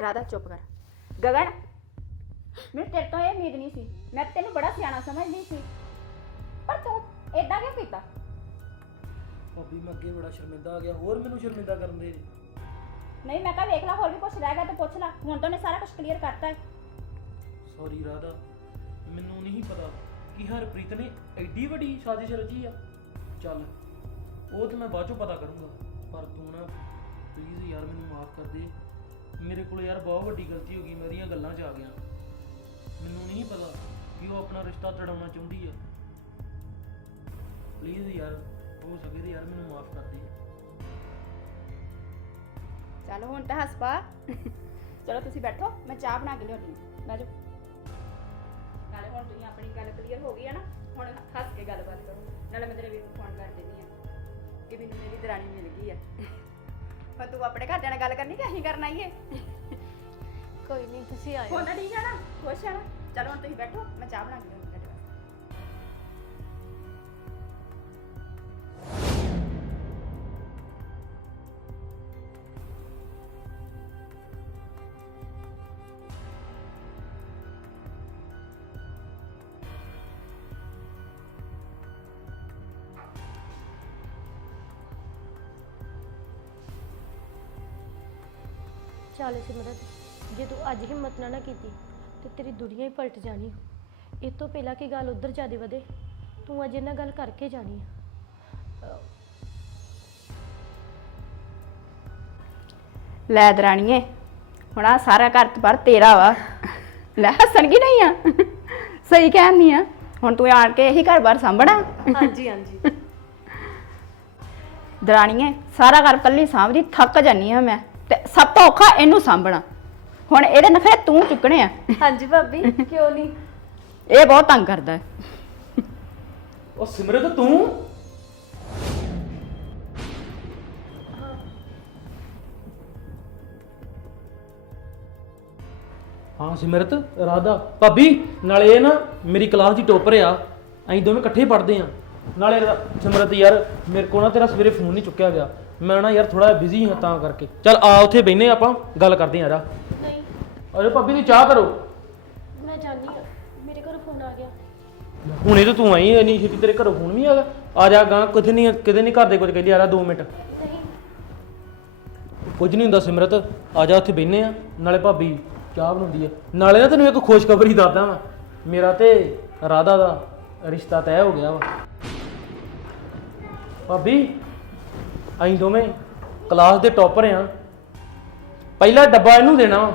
ਰਾਧਾ ਚੁੱਪ ਕਰ। ਗਗਨ ਮੈਨੂੰ ਤੇਰੇ ਤੋਂ ਇਹ ਉਮੀਦ ਨਹੀਂ ਸੀ। ਮੈਂ ਤਾਂ ਤੈਨੂੰ ਬੜਾ ਸਿਆਣਾ ਸਮਝਦੀ ਸੀ। ਪਰ ਤੂੰ ਏਦਾਂ ਕਿਉਂ ਕੀਤਾ? ਭਾਬੀ ਮੈਂ ਅੱਗੇ ਬੜਾ ਸ਼ਰਮਿੰਦਾ ਆ ਗਿਆ। ਹੋਰ ਮੈਨੂੰ ਸ਼ਰਮਿੰਦਾ ਕਰਨ ਦੇ ਨਹੀਂ ਮੈਂ ਕਿਹਾ ਵੇਖ ਲੈ ਹੋਰ ਵੀ ਕੁਝ ਰਹਿ ਗਿਆ ਤਾਂ ਪੁੱਛ ਲੈ। ਹੁਣ ਤਾਂ ਉਹਨੇ ਸਾਰਾ ਕੁਝ ਕਲੀਅਰ ਕਰਤਾ ਹੈ। ਸੌਰੀ ਰਾਧਾ ਮੈਨੂੰ ਨਹੀਂ ਪਤਾ ਕਿ ਹਰਪ੍ਰੀਤ ਨੇ ਐਡੀ ਵੱਡੀ ਸਾਜ਼ਿਸ਼ ਰਚੀ ਆ। ਚੱਲ ਉਹ ਤਾਂ ਮੈਂ ਬਾਅਦ ਚੋਂ ਪਤਾ ਕਰੂੰਗਾ। ਪਰ ਤੂੰ ਨਾ ਪਲੀਜ਼ ਯਾਰ ਮੈਨੂੰ ਮਾਫ ਕਰ ਦੇ। ਮੇਰੇ ਕੋਲ ਯਾਰ ਬਹੁਤ ਵੱਡੀ ਗਲਤੀ ਹੋ ਗਈ ਮੇਰੀਆਂ ਗੱਲਾਂ 'ਚ ਆ ਗਿਆ। ਮੈਨੂੰ ਨਹੀਂ ਪਤਾ ਕਿ ਉਹ ਆਪਣਾ ਰਿਸ਼ਤਾ ਤੜਾਉਣਾ ਚਾਹੁੰਦੀ ਆ। ਪਲੀਜ਼ ਯਾਰ, ਹੋ ਸਕੇ ਤੇ ਯਾਰ ਮੈਨੂੰ ਮਾਫ ਕਰ ਦੇ। ਚਲ ਹੁਣ ਤਾਂ ਹੱਸ ਪਾ। ਚਲੋ ਤੁਸੀਂ ਬੈਠੋ, ਮੈਂ ਚਾਹ ਬਣਾ ਕੇ ਲਿਆਉਂਦੀ ਹਾਂ। ਬਹਿ ਨਾਲੇ ਹੁਣ ਤੁਸੀਂ ਆਪਣੀ ਗੱਲ ਕਲੀਅਰ ਹੋ ਗਈ ਹੈ ਨਾ, ਹੁਣ ਹੱਸ ਕੇ ਗੱਲਬਾਤ ਕਰੋ। ਨਾਲੇ ਮੈਂ ਤੇਰੇ ਵੀਰ ਨੂੰ ਫੋਨ ਕਰ ਦਿੰਦੀ ਆ ਕਿ ਮੈਨੂੰ ਮੇਰੀ ਦਰਾਣੀ ਮਿਲ ਗਈ ਆ। ਪਰ ਤੂੰ ਆਪਣੇ ਘਰਦਿਆਂ ਨਾਲ ਗੱਲ ਕਰਨੀ ਕਿ ਅਸੀਂ ਕਰਨ ਆਈਏ ਕੋਈ ਨਹੀਂ ਤੁਸੀਂ ਆਇਓ। ਹੁਣ ਤਾਂ ਠੀਕ ਆ ਨਾ ਖੁਸ਼ ਆ ਨਾ। ਚਲੋ ਹੁਣ ਤੁਸੀਂ ਬੈਠੋ ਮੈਂ ਚਾਹ ਬਣਾ ਕੇ ਲਿਆਉਂਦੀ ਚੱਲ ਸਿਮਰਤ ਜੇ ਤੂੰ ਅੱਜ ਹਿੰਮਤ ਨਾ ਨਾ ਕੀਤੀ ਤੇ ਤੇਰੀ ਦੁਨੀਆ ਹੀ ਪਲਟ ਜਾਣੀ ਇਹ ਤੋਂ ਪਹਿਲਾਂ ਕਿ ਗੱਲ ਉਧਰ ਜਾਦੇ ਵਧੇ ਤੂੰ ਅੱਜ ਇਹਨਾਂ ਗੱਲ ਕਰਕੇ ਜਾਣੀ ਆ। ਲੈ ਦਰਾਣੀਏ ਹੁਣ ਆ ਸਾਰਾ ਘਰ ਤੇ ਪਰ ਤੇਰਾ ਵਾ। ਲੈ ਹੱਸਣ ਕੀ ਨਹੀਂ ਆ? ਸਹੀ ਕਹਿੰਦੀ ਆ। ਹੁਣ ਤੂੰ ਆਣ ਕੇ ਇਹੀ ਘਰ-ਬਾਰ ਸਾਂਭਣਾ। ਹਾਂਜੀ ਹਾਂਜੀ। ਦਰਾਣੀਏ ਸਾਰਾ ਘਰ ਕੱਲੀ ਸਾਂਭਦੀ ਥੱਕ ਜਾਨੀ ਆ ਮੈਂ। ਤੇ ਸਭ ਤੋਂ ਔਖਾ ਇਹਨੂੰ ਸਾਂਭਣਾ। ਹੁਣ ਇਹਦੇ ਨਖਰੇ ਤੂੰ ਚੁੱਕਣੇ ਆ। ਹਾਂਜੀ ਭਾਬੀ ਕਿਉਂ ਨਹੀਂ? ਇਹ ਬਹੁਤ ਤੰਗ ਕਰਦਾ ਹੈ। ਉਹ ਸਿਮਰਤ ਤੂੰ? ਹਾਂ ਸਿਮਰਤ ਰਾਧਾ। ਭਾਬੀ ਨਾਲੇ ਇਹ ਨਾ ਮੇਰੀ ਕਲਾਸ ਦੀ ਟੋਪਰ ਆ। ਅਸੀਂ ਦੋਵੇਂ ਇਕੱਠੇ ਪੜ੍ਹਦੇ ਆ ਨਾਲੇ ਰਾ- ਸਿਮਰਤ ਯਾਰ ਮੇਰੇ ਕੋਲ ਨਾ ਤੇਰਾ ਸਵੇਰੇ ਫੋਨ ਨਹੀਂ ਚੁੱਕਿਆ ਗਿਆ। ਮੈਂ ਨਾ ਯਾਰ ਥੋੜਾ ਬਿਜ਼ੀ ਹਾਂ ਤਾਂ ਕਰਕੇ। ਚੱਲ ਆ ਉੱਥੇ ਬੈਨੇ ਆਪਾਂ ਗੱਲ ਕਰਦੇ ਆ ਜਾ ਨਹੀਂ। ਅਰੇ ਭਾਬੀ ਦੀ ਚਾਹ ਕਰੋ। ਮੈਂ ਜਾਣੀ ਆ ਮੇਰੇ ਘਰੋਂ ਫੋਨ ਆ ਗਿਆ। ਹੁਣੇ ਤਾਂ ਤੂੰ ਆਈ ਨਹੀਂ ਛੇਤੀ ਤੇਰੇ ਘਰੋਂ ਫੋਨ ਵੀ ਆ ਗਿਆ। ਆ ਜਾ ਗਾਂ ਕਿਤੇ ਨਹੀਂ ਕਿਤੇ ਨਹੀਂ ਘਰ ਦੇ ਕੁਝ ਕਹਿੰਦੀ ਆ ਜਾ 2 ਮਿੰਟ। ਨਹੀਂ। ਕੁਝ ਨਹੀਂ ਹੁੰਦਾ ਸਿਮਰਤ ਆ ਜਾ ਉੱਥੇ ਬੈਨੇ ਆ। ਨਾਲੇ ਭਾਬੀ ਚਾਹ ਬਣਾਉਂਦੀ ਆ। ਨਾਲੇ ਨਾ ਤੈਨੂੰ ਇੱਕ ਖੁਸ਼ਖਬਰੀ ਦੱਸਦਾ ਵਾਂ। ਮੇਰਾ ਤੇ ਰਾਧਾ ਦਾ ਰਿਸ਼ਤਾ ਤੈਅ ਹੋ ਗਿਆ ਵਾ। ਭਾਬੀ ਅਸੀਂ ਦੋਵੇਂ ਕਲਾਸ ਦੇ ਟੌਪਰ ਆ ਪਹਿਲਾ ਡੱਬਾ ਇਹਨੂੰ ਦੇਣਾ ਵਾ।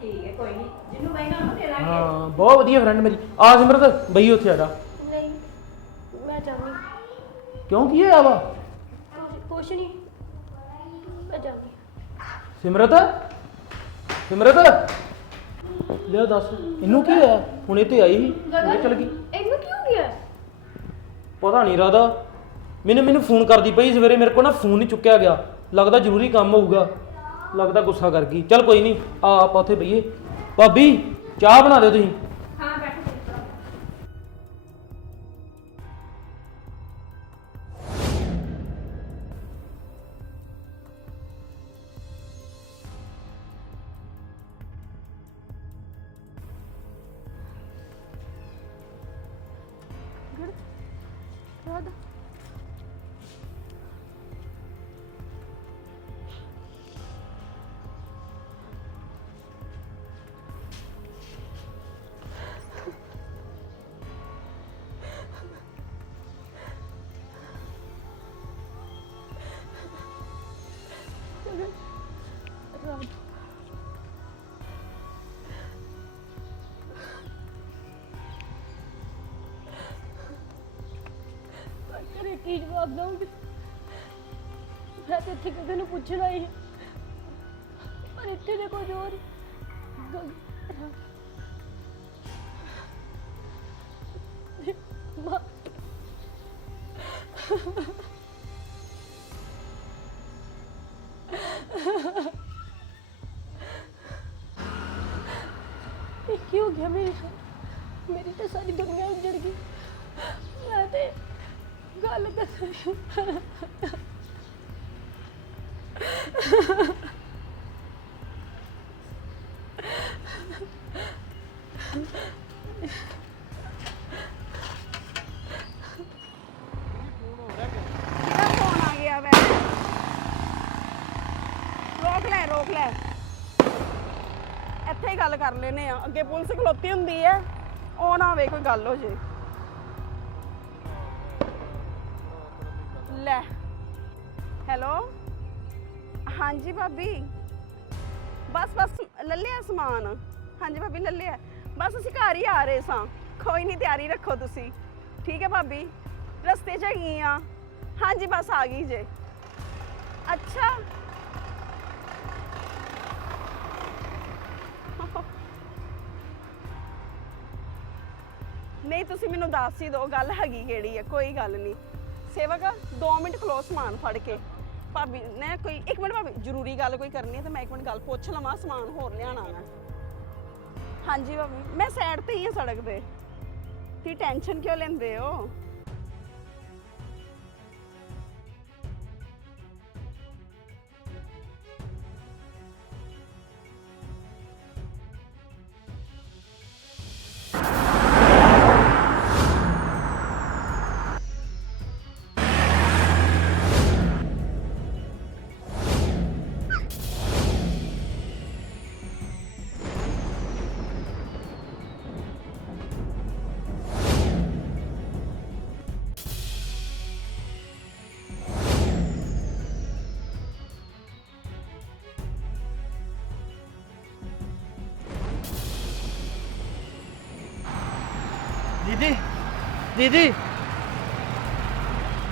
ਠੀਕ ਹੈ ਕੋਈ ਨਹੀਂ ਜਿੰਨੂੰ ਬੈਣਾ ਉਹਨੂੰ ਦੇ ਦਾਂਗੇ ਹਾਂ ਬਹੁਤ ਵਧੀਆ ਫਰੈਂਡ ਮੇਰੀ। ਆ ਸਿਮਰਤ ਬਈ ਉੱਥੇ ਆ ਜਾ। ਨਹੀਂ ਮੈਂ ਜਾਣੀ ਕਿਉਂ ਕੀ ਹੋਇਆ ਵਾ? ਕੁਛ ਕੁਛ ਨਹੀਂ ਮੈਂ ਜਾਣੀ ਸਿਮਰਤ? ਸਿਮਰਤ? ਲੈ ਦੱਸ ਇਹਨੂੰ ਕੀ ਹੋਇਆ? ਹੁਣੇ ਤੇ ਆਈ ਸੀ ਹੁਣੇ ਚਲ ਗਈ। ਇਹਨੂੰ ਕਿਉਂ ਗਿਆ? ਪਤਾ ਨਹੀਂ ਰਾਦਾ ਮੈਨੂੰ ਮੈਨੂੰ ਫੋਨ ਕਰਦੀ ਪਈ ਸਵੇਰੇ, ਮੇਰੇ ਕੋਲ ਨਾ ਫੋਨ ਨਹੀਂ ਚੁੱਕਿਆ ਗਿਆ। ਲੱਗਦਾ ਜ਼ਰੂਰੀ ਕੰਮ ਹੋਊਗਾ। ਲੱਗਦਾ ਗੁੱਸਾ ਕਰ ਗਈ। ਚੱਲ ਕੋਈ ਨਹੀਂ, ਆ ਆਪਾਂ ਉੱਥੇ ਬਈਏ। ਭਾਬੀ, ਚਾਹ ਬਣਾ ਦਿਓ ਤੁਸੀਂ। ਕੀ ਜਵਾਬ ਦਊਂਗੀ? ਮੈਂ ਤੇ ਇੱਥੇ ਕਿਸੇ ਨੂੰ ਪੁੱਛਣਾ ਹੀ ਪਰ ਇੱਥੇ ਦੇ ਕੁਝ ਹੋਰ ਮਾਂ ਗਿਆ ਵੈ ਰੋਕ ਲੈ ਰੋਕ ਲੈ। ਇੱਥੇ ਗੱਲ ਕਰ ਲੈਨੇ ਆ। ਅੱਗੇ ਪੁਲਿਸ ਖਲੋਤੀ ਹੁੰਦੀ ਐ ਉਹ ਨਾ ਹੋਵੇ ਕੋਈ ਗੱਲ ਹੋ ਜੇ। ਬਸ ਬਸ ਲੈ ਲਿਆ ਸਮਾਨ। ਹਾਂਜੀ ਭਾਬੀ ਲੈ ਲਿਆ ਬਸ ਅਸੀਂ ਘਰ ਹੀ ਆ ਰਹੇ ਸਾਂ। ਕੋਈ ਨਹੀਂ ਤਿਆਰੀ ਰੱਖੋ ਤੁਸੀਂ। ਠੀਕ ਹੈ ਭਾਬੀ? ਰਸਤੇ 'ਚ ਹੈਗੀ ਆ। ਹਾਂਜੀ, ਬਸ ਆ ਗਈ ਜੇ। ਅੱਛਾ। ਨਹੀਂ, ਤੁਸੀਂ ਮੈਨੂੰ ਦੱਸ ਹੀ ਦਿਓ, ਗੱਲ ਹੈਗੀ ਕਿਹੜੀ ਹੈ? ਕੋਈ ਗੱਲ ਨਹੀਂ ਸੇਵਕ 2 ਮਿੰਟ ਖਲੋ ਸਮਾਨ ਫੜ ਕੇ। ਭਾਬੀ ਨੇ ਕੋਈ, ਇੱਕ ਮਿੰਟ ਭਾਬੀ, ਜ਼ਰੂਰੀ ਗੱਲ ਕੋਈ ਕਰਨੀ ਹੈ ਤੇ ਮੈਂ ਇੱਕ ਮਿੰਟ ਗੱਲ ਪੁੱਛ ਲਵਾਂ, ਸਮਾਨ ਹੋਰ ਲਿਆਣਾ ਮੈਂ ਹਾਂਜੀ ਭਾਬੀ, ਮੈਂ ਸਾਈਡ ਤੇ ਹੀ ਹਾਂ ਸੜਕ ਦੇ ਤੁਸੀਂ ਟੈਨਸ਼ਨ ਕਿਉਂ ਲੈਂਦੇ ਹੋ? ਦੀਦੀ।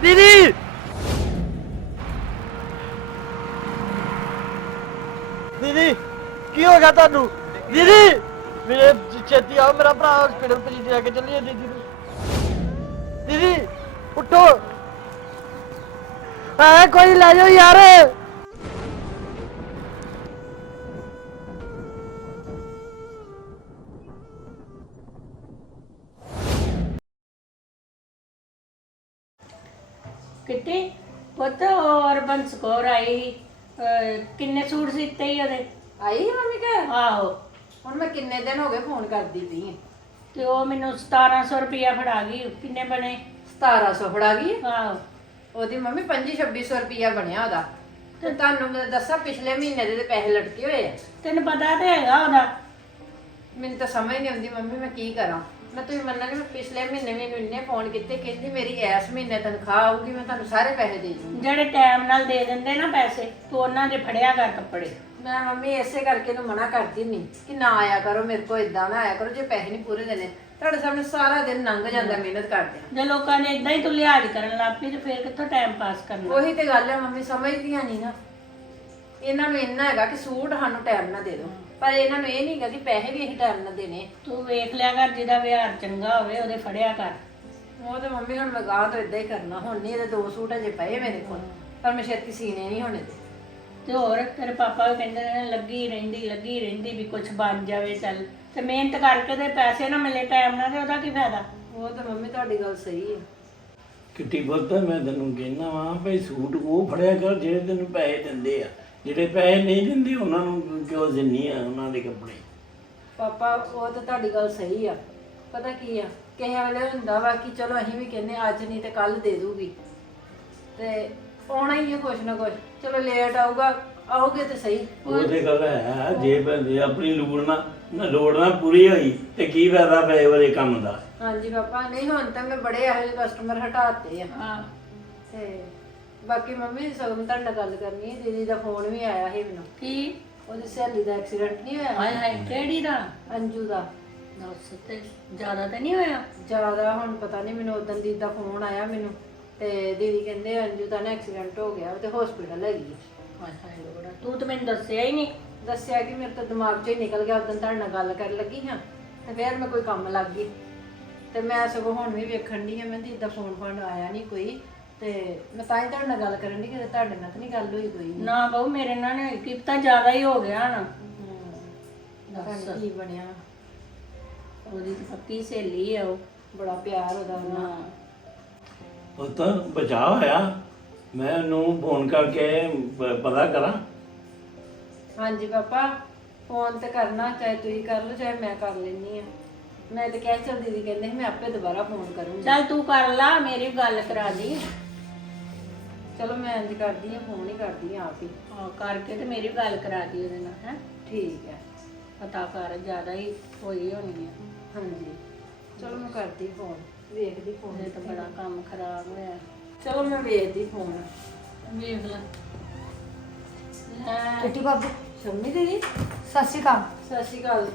ਦੀਦੀ। ਦੀਦੀ ਕੀ ਹੋ ਗਿਆ ਤੁਹਾਨੂੰ? ਦੀਦੀ। ਮੇਰੇ ਛੇਤੀ ਆਓ ਮੇਰਾ ਭਰਾ ਹਸਪੀਟਲ ਪਹੁੰਚ ਜਾ ਕੇ ਚੱਲੀਏ ਦੀਦੀ ਨੂੰ। ਦੀਦੀ ਉੱਠੋ। ਆ ਕੋਈ ਲੈ ਜਾਓ ਯਾਰ। ਕਿਤੇ ਪੁੱਤ ਔਰ ਬੰਸ ਕੋਰ ਆਈ। ਸੀ। ਅਹ ਕਿੰਨੇ ਸੂਟ ਸੀਤੇ ਹੀ ਉਹਦੇ? ਆਈ ਹੈ ਮੰਮੀ ਘਰ? ਆਹੋ। ਹੁਣ ਮੈਂ ਕਿੰਨੇ ਦਿਨ ਹੋ ਗਏ ਫੋਨ ਕਰਦੀ ਪਈ ਹਾਂ ਤੇ ਉਹ ਮੈਨੂੰ 1700 ਰੁਪਇਆ ਫੜਾ ਗਈ। ਕਿੰਨੇ ਬਣੇ? 1700 ਫੜਾ ਗਈ ਹੈ। ਆਹੋ। ਉਹਦੀ ਮੰਮੀ 25 2600 ਰੁਪਿਆ ਬਣਿਆ ਉਹਦਾ। ਤੇ ਤੁਹਾਨੂੰ ਮੈਂ ਦੱਸਾਂ ਪਿਛਲੇ ਮਹੀਨੇ ਦੇ ਤੇ ਪੈਸੇ ਲਟਕੇ ਹੋਏ ਆ। ਤੈਨੂੰ ਪਤਾ ਤੇ ਹੈਗਾ ਉਹਦਾ? ਮੈਨੂੰ ਤਾਂ ਸਮਝ ਨਹੀਂ ਆਉਂਦੀ ਮੰਮੀ ਮੈਂ ਕੀ ਕਰਾਂ? ਮੈਂ ਤੁਸੀਂ ਮੰਨਣਾ ਨਹੀਂ ਮੈਂ ਪਿਛਲੇ ਮਹੀਨੇ ਵੀ ਇਹਨੂੰ ਇੰਨੇ ਫੋਨ ਕੀਤੇ ਕਹਿੰਦੀ ਮੇਰੀ ਇਸ ਮਹੀਨੇ ਤਨਖਾਹ ਆਊਗੀ ਮੈਂ ਤੁਹਾਨੂੰ ਸਾਰੇ ਪੈਸੇ ਦੇ ਦੂੰਗੀ ਜਿਹੜੇ ਟਾਈਮ ਨਾਲ ਦੇ ਦਿੰਦੇ ਨਾ ਪੈਸੇ ਤੂੰ ਉਹਨਾਂ ਦੇ ਫੜਿਆ ਕਰ ਕੱਪੜੇ। ਮੈਂ ਮੰਮੀ ਇਸੇ ਕਰਕੇ ਇਹਨੂੰ ਮਨਾ ਕਰਦੀ ਨਹੀਂ ਕਿ ਨਾ ਆਇਆ ਕਰੋ ਮੇਰੇ ਕੋਲ ਇਦਾਂ ਨਾ ਆਇਆ ਕਰੋ ਜੇ ਪੈਸੇ ਨਹੀਂ ਪੂਰੇ ਦੇਣੇ ਤੁਹਾਡੇ ਸਾਹਮਣੇ ਸਾਰਾ ਦਿਨ ਲੰਘ ਜਾਂਦਾ ਮਿਹਨਤ ਕਰਦੇ ਜੇ ਲੋਕਾਂ ਨੇ ਇਦਾਂ ਹੀ ਤੂੰ ਲਿਹਾਜ਼ ਕਰਨ ਲੱਗ ਪਈ ਤੇ ਫਿਰ ਕਿੱਥੋਂ ਟਾਈਮ ਪਾਸ ਕਰਨਾ? ਉਹੀ ਤੇ ਗੱਲ ਹੈ ਮੰਮੀ ਸਮਝਦੀਆਂ ਨਹੀਂ ਨਾ। ਇਹਨਾਂ ਨੂੰ ਇੰਨਾ ਹੈਗਾ ਕਿ ਸੂਟ ਸਾਨੂੰ ਟਾਈਮ ਨਾਲ ਦੇ ਦਿਓ। ਪਰ ਇਹਨਾਂ ਨੂੰ ਇਹ ਨਹੀਂ ਹੈਗਾ ਕਿ ਪੈਸੇ ਵੀ ਅਸੀਂ ਟਾਈਮ ਨਾਲ ਦੇਣੇ। ਤੂੰ ਵੇਖ ਲਿਆ ਕਰ ਜਿਹਦਾ ਵਿਹਾਰ ਚੰਗਾ ਹੋਵੇ ਉਹਦੇ ਫੜਿਆ ਕਰ। ਉਹ ਤੇ ਮੰਮੀ ਹੁਣ ਮੈਂ ਗਾਂ ਤੋਂ ਇਦਾਂ ਹੀ ਕਰਨਾ। ਹੁਣ ਨਹੀਂ ਇਹਦੇ ਦੋ ਸੂਟ ਅਜੇ ਪਏ ਮੇਰੇ ਕੋਲ ਪਰ ਮੈਂ ਛੇਤੀ ਸੀਨੇ ਨਹੀਂ ਹੋਣੇ। ਤੇ ਹੋਰ ਤੇਰੇ ਪਾਪਾ ਵੀ ਕਹਿੰਦੇ ਨੇ ਲੱਗੀ ਰਹਿੰਦੀ ਲੱਗੀ ਰਹਿੰਦੀ ਵੀ ਕੁਝ ਬਣ ਜਾਵੇ ਚੱਲ। ਤੇ ਮਿਹਨਤ ਕਰਕੇ ਤੇ ਪੈਸੇ ਨਾ ਮਿਲੇ ਟਾਈਮ ਨਾਲ ਤੇ ਉਹਦਾ ਕੀ ਫਾਇਦਾ? ਉਹ ਤੇ ਮੰਮੀ ਤੁਹਾਡੀ ਗੱਲ ਸਹੀ ਹੈ। ਕਿੱਟੀ ਪੁੱਤ ਮੈਂ ਤੈਨੂੰ ਕਹਿੰਦਾ ਵਾਂ ਭਈ ਸੂਟ ਉਹ ਫੜਿਆ ਕਰ ਜਿਹੜੇ ਤੈਨੂੰ ਪੈਸੇ ਦਿੰਦੇ ਆ। ਜਿਹੜੇ ਪੈਸੇ ਨਹੀਂ ਦਿੰਦੇ ਉਹਨਾਂ ਨੂੰ ਕਿਉਂ ਦਿੰਨੀ ਆ ਉਹਨਾਂ ਦੇ ਕੱਪੜੇ? ਪਾਪਾ ਉਹ ਤੇ ਤੁਹਾਡੀ ਗੱਲ ਸਹੀ ਆ। ਪਤਾ ਕੀ ਆ? ਕਿਸੇ ਵੇਲੇ ਹੁੰਦਾ ਵਾ ਕਿ ਚਲੋ ਅਸੀਂ ਵੀ ਕਹਿੰਦੇ ਅੱਜ ਨਹੀਂ ਤੇ ਕੱਲ ਦੇ ਦੂਗੀ। ਤੇ ਆਉਣਾ ਹੀ ਹੈ ਕੁਛ ਨਾ ਕੁਛ। ਚਲੋ ਲੇਟ ਆਊਗਾ ਆਓਗੇ ਤੇ ਸਹੀ। ਉਹ ਤੇ ਗੱਲ ਹੈ ਜੇ ਬੰਦੇ ਆਪਣੀ ਲੋੜ ਨਾ ਨਾ ਲੋੜ ਨਾ ਪੂਰੀ ਹੋਈ ਤੇ ਕੀ ਫਾਇਦਾ ਪਏ ਵਾਲੇ ਕੰਮ ਦਾ? ਹਾਂਜੀ ਪਾਪਾ ਨਹੀਂ ਹੁਣ ਤਾਂ ਮੈਂ ਬੜੇ ਇਹੋ ਜਿਹੇ ਕਸਟਮਰ ਹਟਾਤੇ ਆ। ਹਾਂ। ਤੇ ਬਾਕੀ ਮੰਮੀ ਸਗੋਂ ਤੁਹਾਡੇ ਨਾਲ ਗੱਲ ਕਰਨੀ ਹੈ ਦੀਦੀ ਦਾ ਫੋਨ ਵੀ ਆਇਆ ਸੀ ਮੈਨੂੰ। ਕੀ? ਉਹਦੀ ਸਹੇਲੀ ਦਾ ਐਕਸੀਡੈਂਟ ਨਹੀਂ ਹੋਇਆ? ਹਾਏ ਹਾਏ ਕਿਹੜੀ ਦਾ? ਅੰਜੂ ਦਾ। ਦੱਸ ਤੇ ਜ਼ਿਆਦਾ ਤਾਂ ਨਹੀਂ ਹੋਇਆ? ਜ਼ਿਆਦਾ ਹੁਣ ਪਤਾ ਨਹੀਂ ਮੈਨੂੰ ਉਦੋਂ ਦੀ ਦਾ ਫੋਨ ਆਇਆ ਮੈਨੂੰ ਤੇ ਦੀਦੀ ਕਹਿੰਦੇ ਅੰਜੂ ਦਾ ਨਾ ਐਕਸੀਡੈਂਟ ਹੋ ਗਿਆ ਤੇ ਹਸਪੀਟਲ ਹੈਗੀ ਹੈ ਹਾਏ ਹਾਏ ਲੋੜਾ ਤੂੰ ਤਾਂ ਮੈਨੂੰ ਦੱਸਿਆ ਹੀ ਨਹੀਂ। ਦੱਸਿਆ ਕਿ ਮੇਰੇ ਤੋਂ ਦਿਮਾਗ 'ਚੋਂ ਹੀ ਨਿਕਲ ਗਿਆ ਉਦੋਂ ਤੁਹਾਡੇ ਨਾਲ ਗੱਲ ਕਰਨ ਲੱਗੀ ਹਾਂ ਤੇ ਫਿਰ ਮੈਂ ਕੋਈ ਕੰਮ ਲੱਗ ਗਈ। ਤੇ ਮੈਂ ਸਗੋਂ ਹੁਣ ਵੀ ਵੇਖਣ ਦੀ ਆ ਮੈਂ ਦੀਦੀ ਦਾ ਫੋਨ ਫੋਨ ਆਇਆ ਨਹੀਂ ਕੋਈ। ਤੇ ਮੈਂ ਤਾਂ ਹੀ ਤੁਹਾਡੇ ਨਾਲ ਗੱਲ ਕਰਨ ਦੀ ਕਿ ਤੁਹਾਡੇ ਨਾਲ ਤਾਂ ਨਹੀਂ ਗੱਲ ਹੋਈ ਕੋਈ। ਨਾ ਬਹੁ ਮੇਰੇ ਨਾਲ ਨੇ ਕੀ ਪਤਾ ਜ਼ਿਆਦਾ ਹੀ ਹੋ ਗਿਆ ਨਾ। ਪਤਾ ਨੀ ਕੀ ਬਣਿਆ? ਉਹਦੀ ਤਾਂ ਪੱਕੀ ਸਹੇਲੀ ਆ ਉਹ। ਬੜਾ ਪਿਆਰ ਉਹਦਾ ਉਹਨਾਂ ਨਾਲ। ਹਾਂ। ਉਹ ਤਾਂ ਬਚਾ ਹੋਇਆ? ਮੈਂ ਉਹਨੂੰ ਫੋਨ ਕਰਕੇ ਪ- ਪਤਾ ਕਰਾਂ? ਹਾਂਜੀ ਪਾਪਾ ਫੋਨ ਤੇ ਕਰਨਾ ਚਾਹੇ ਤੁਸੀਂ ਕਰ ਲਓ ਚਾਹੇ ਮੈਂ ਕਰ ਲੈਣੀ ਆ। ਮੈਂ ਤੇ ਕਹਿ ਚਲ ਦੀਦੀ ਕਹਿੰਦੇ ਸੀ ਮੈਂ ਆਪੇ ਦੁਬਾਰਾ ਫੋਨ ਕਰੂੰਗੀ। ਚੱਲ ਤੂੰ ਕਰ ਲਾ ਮੇਰੀ ਗੱਲ ਕਰਾ ਦੀ। ਚਲੋ ਮੈਂ ਇੰਜ ਕਰਦੀ ਆ ਫੋਨ ਹੀ ਕਰਦੀ ਆ ਆਪ ਹੀ। ਹਾਂ ਕਰਕੇ ਤੇ ਮੇਰੀ ਗੱਲ ਕਰਾ ਦੀ ਉਹਦੇ ਨਾਲ ਹੈ? ਠੀਕ ਹੈ। ਪਤਾ ਕਰ ਜ਼ਿਆਦਾ ਹੀ ਹੋਈ ਹੋਣੀ ਹੈ ਹਾਂਜੀ। ਚਲੋ ਮੈਂ ਕਰਦੀ ਫੋਨ ਵੇਖਦੀ ਫੋਨ ਤਾਂ ਬੜਾ ਕੰਮ ਖਰਾਬ ਹੋਇਆ। ਚਲੋ ਮੈਂ ਵੇਖਦੀ ਫੋਨ। ਵੇਖ ਲੈ। ਲੈ। ਕਿੱਟੀ ਬਾਬੂ ਸ਼ੰਮੀ ਦੀਦੀ ਸਤਿ ਸ਼੍ਰੀ ਅਕਾਲ। ਸਤਿ ਸ਼੍ਰੀ ਅਕਾਲ।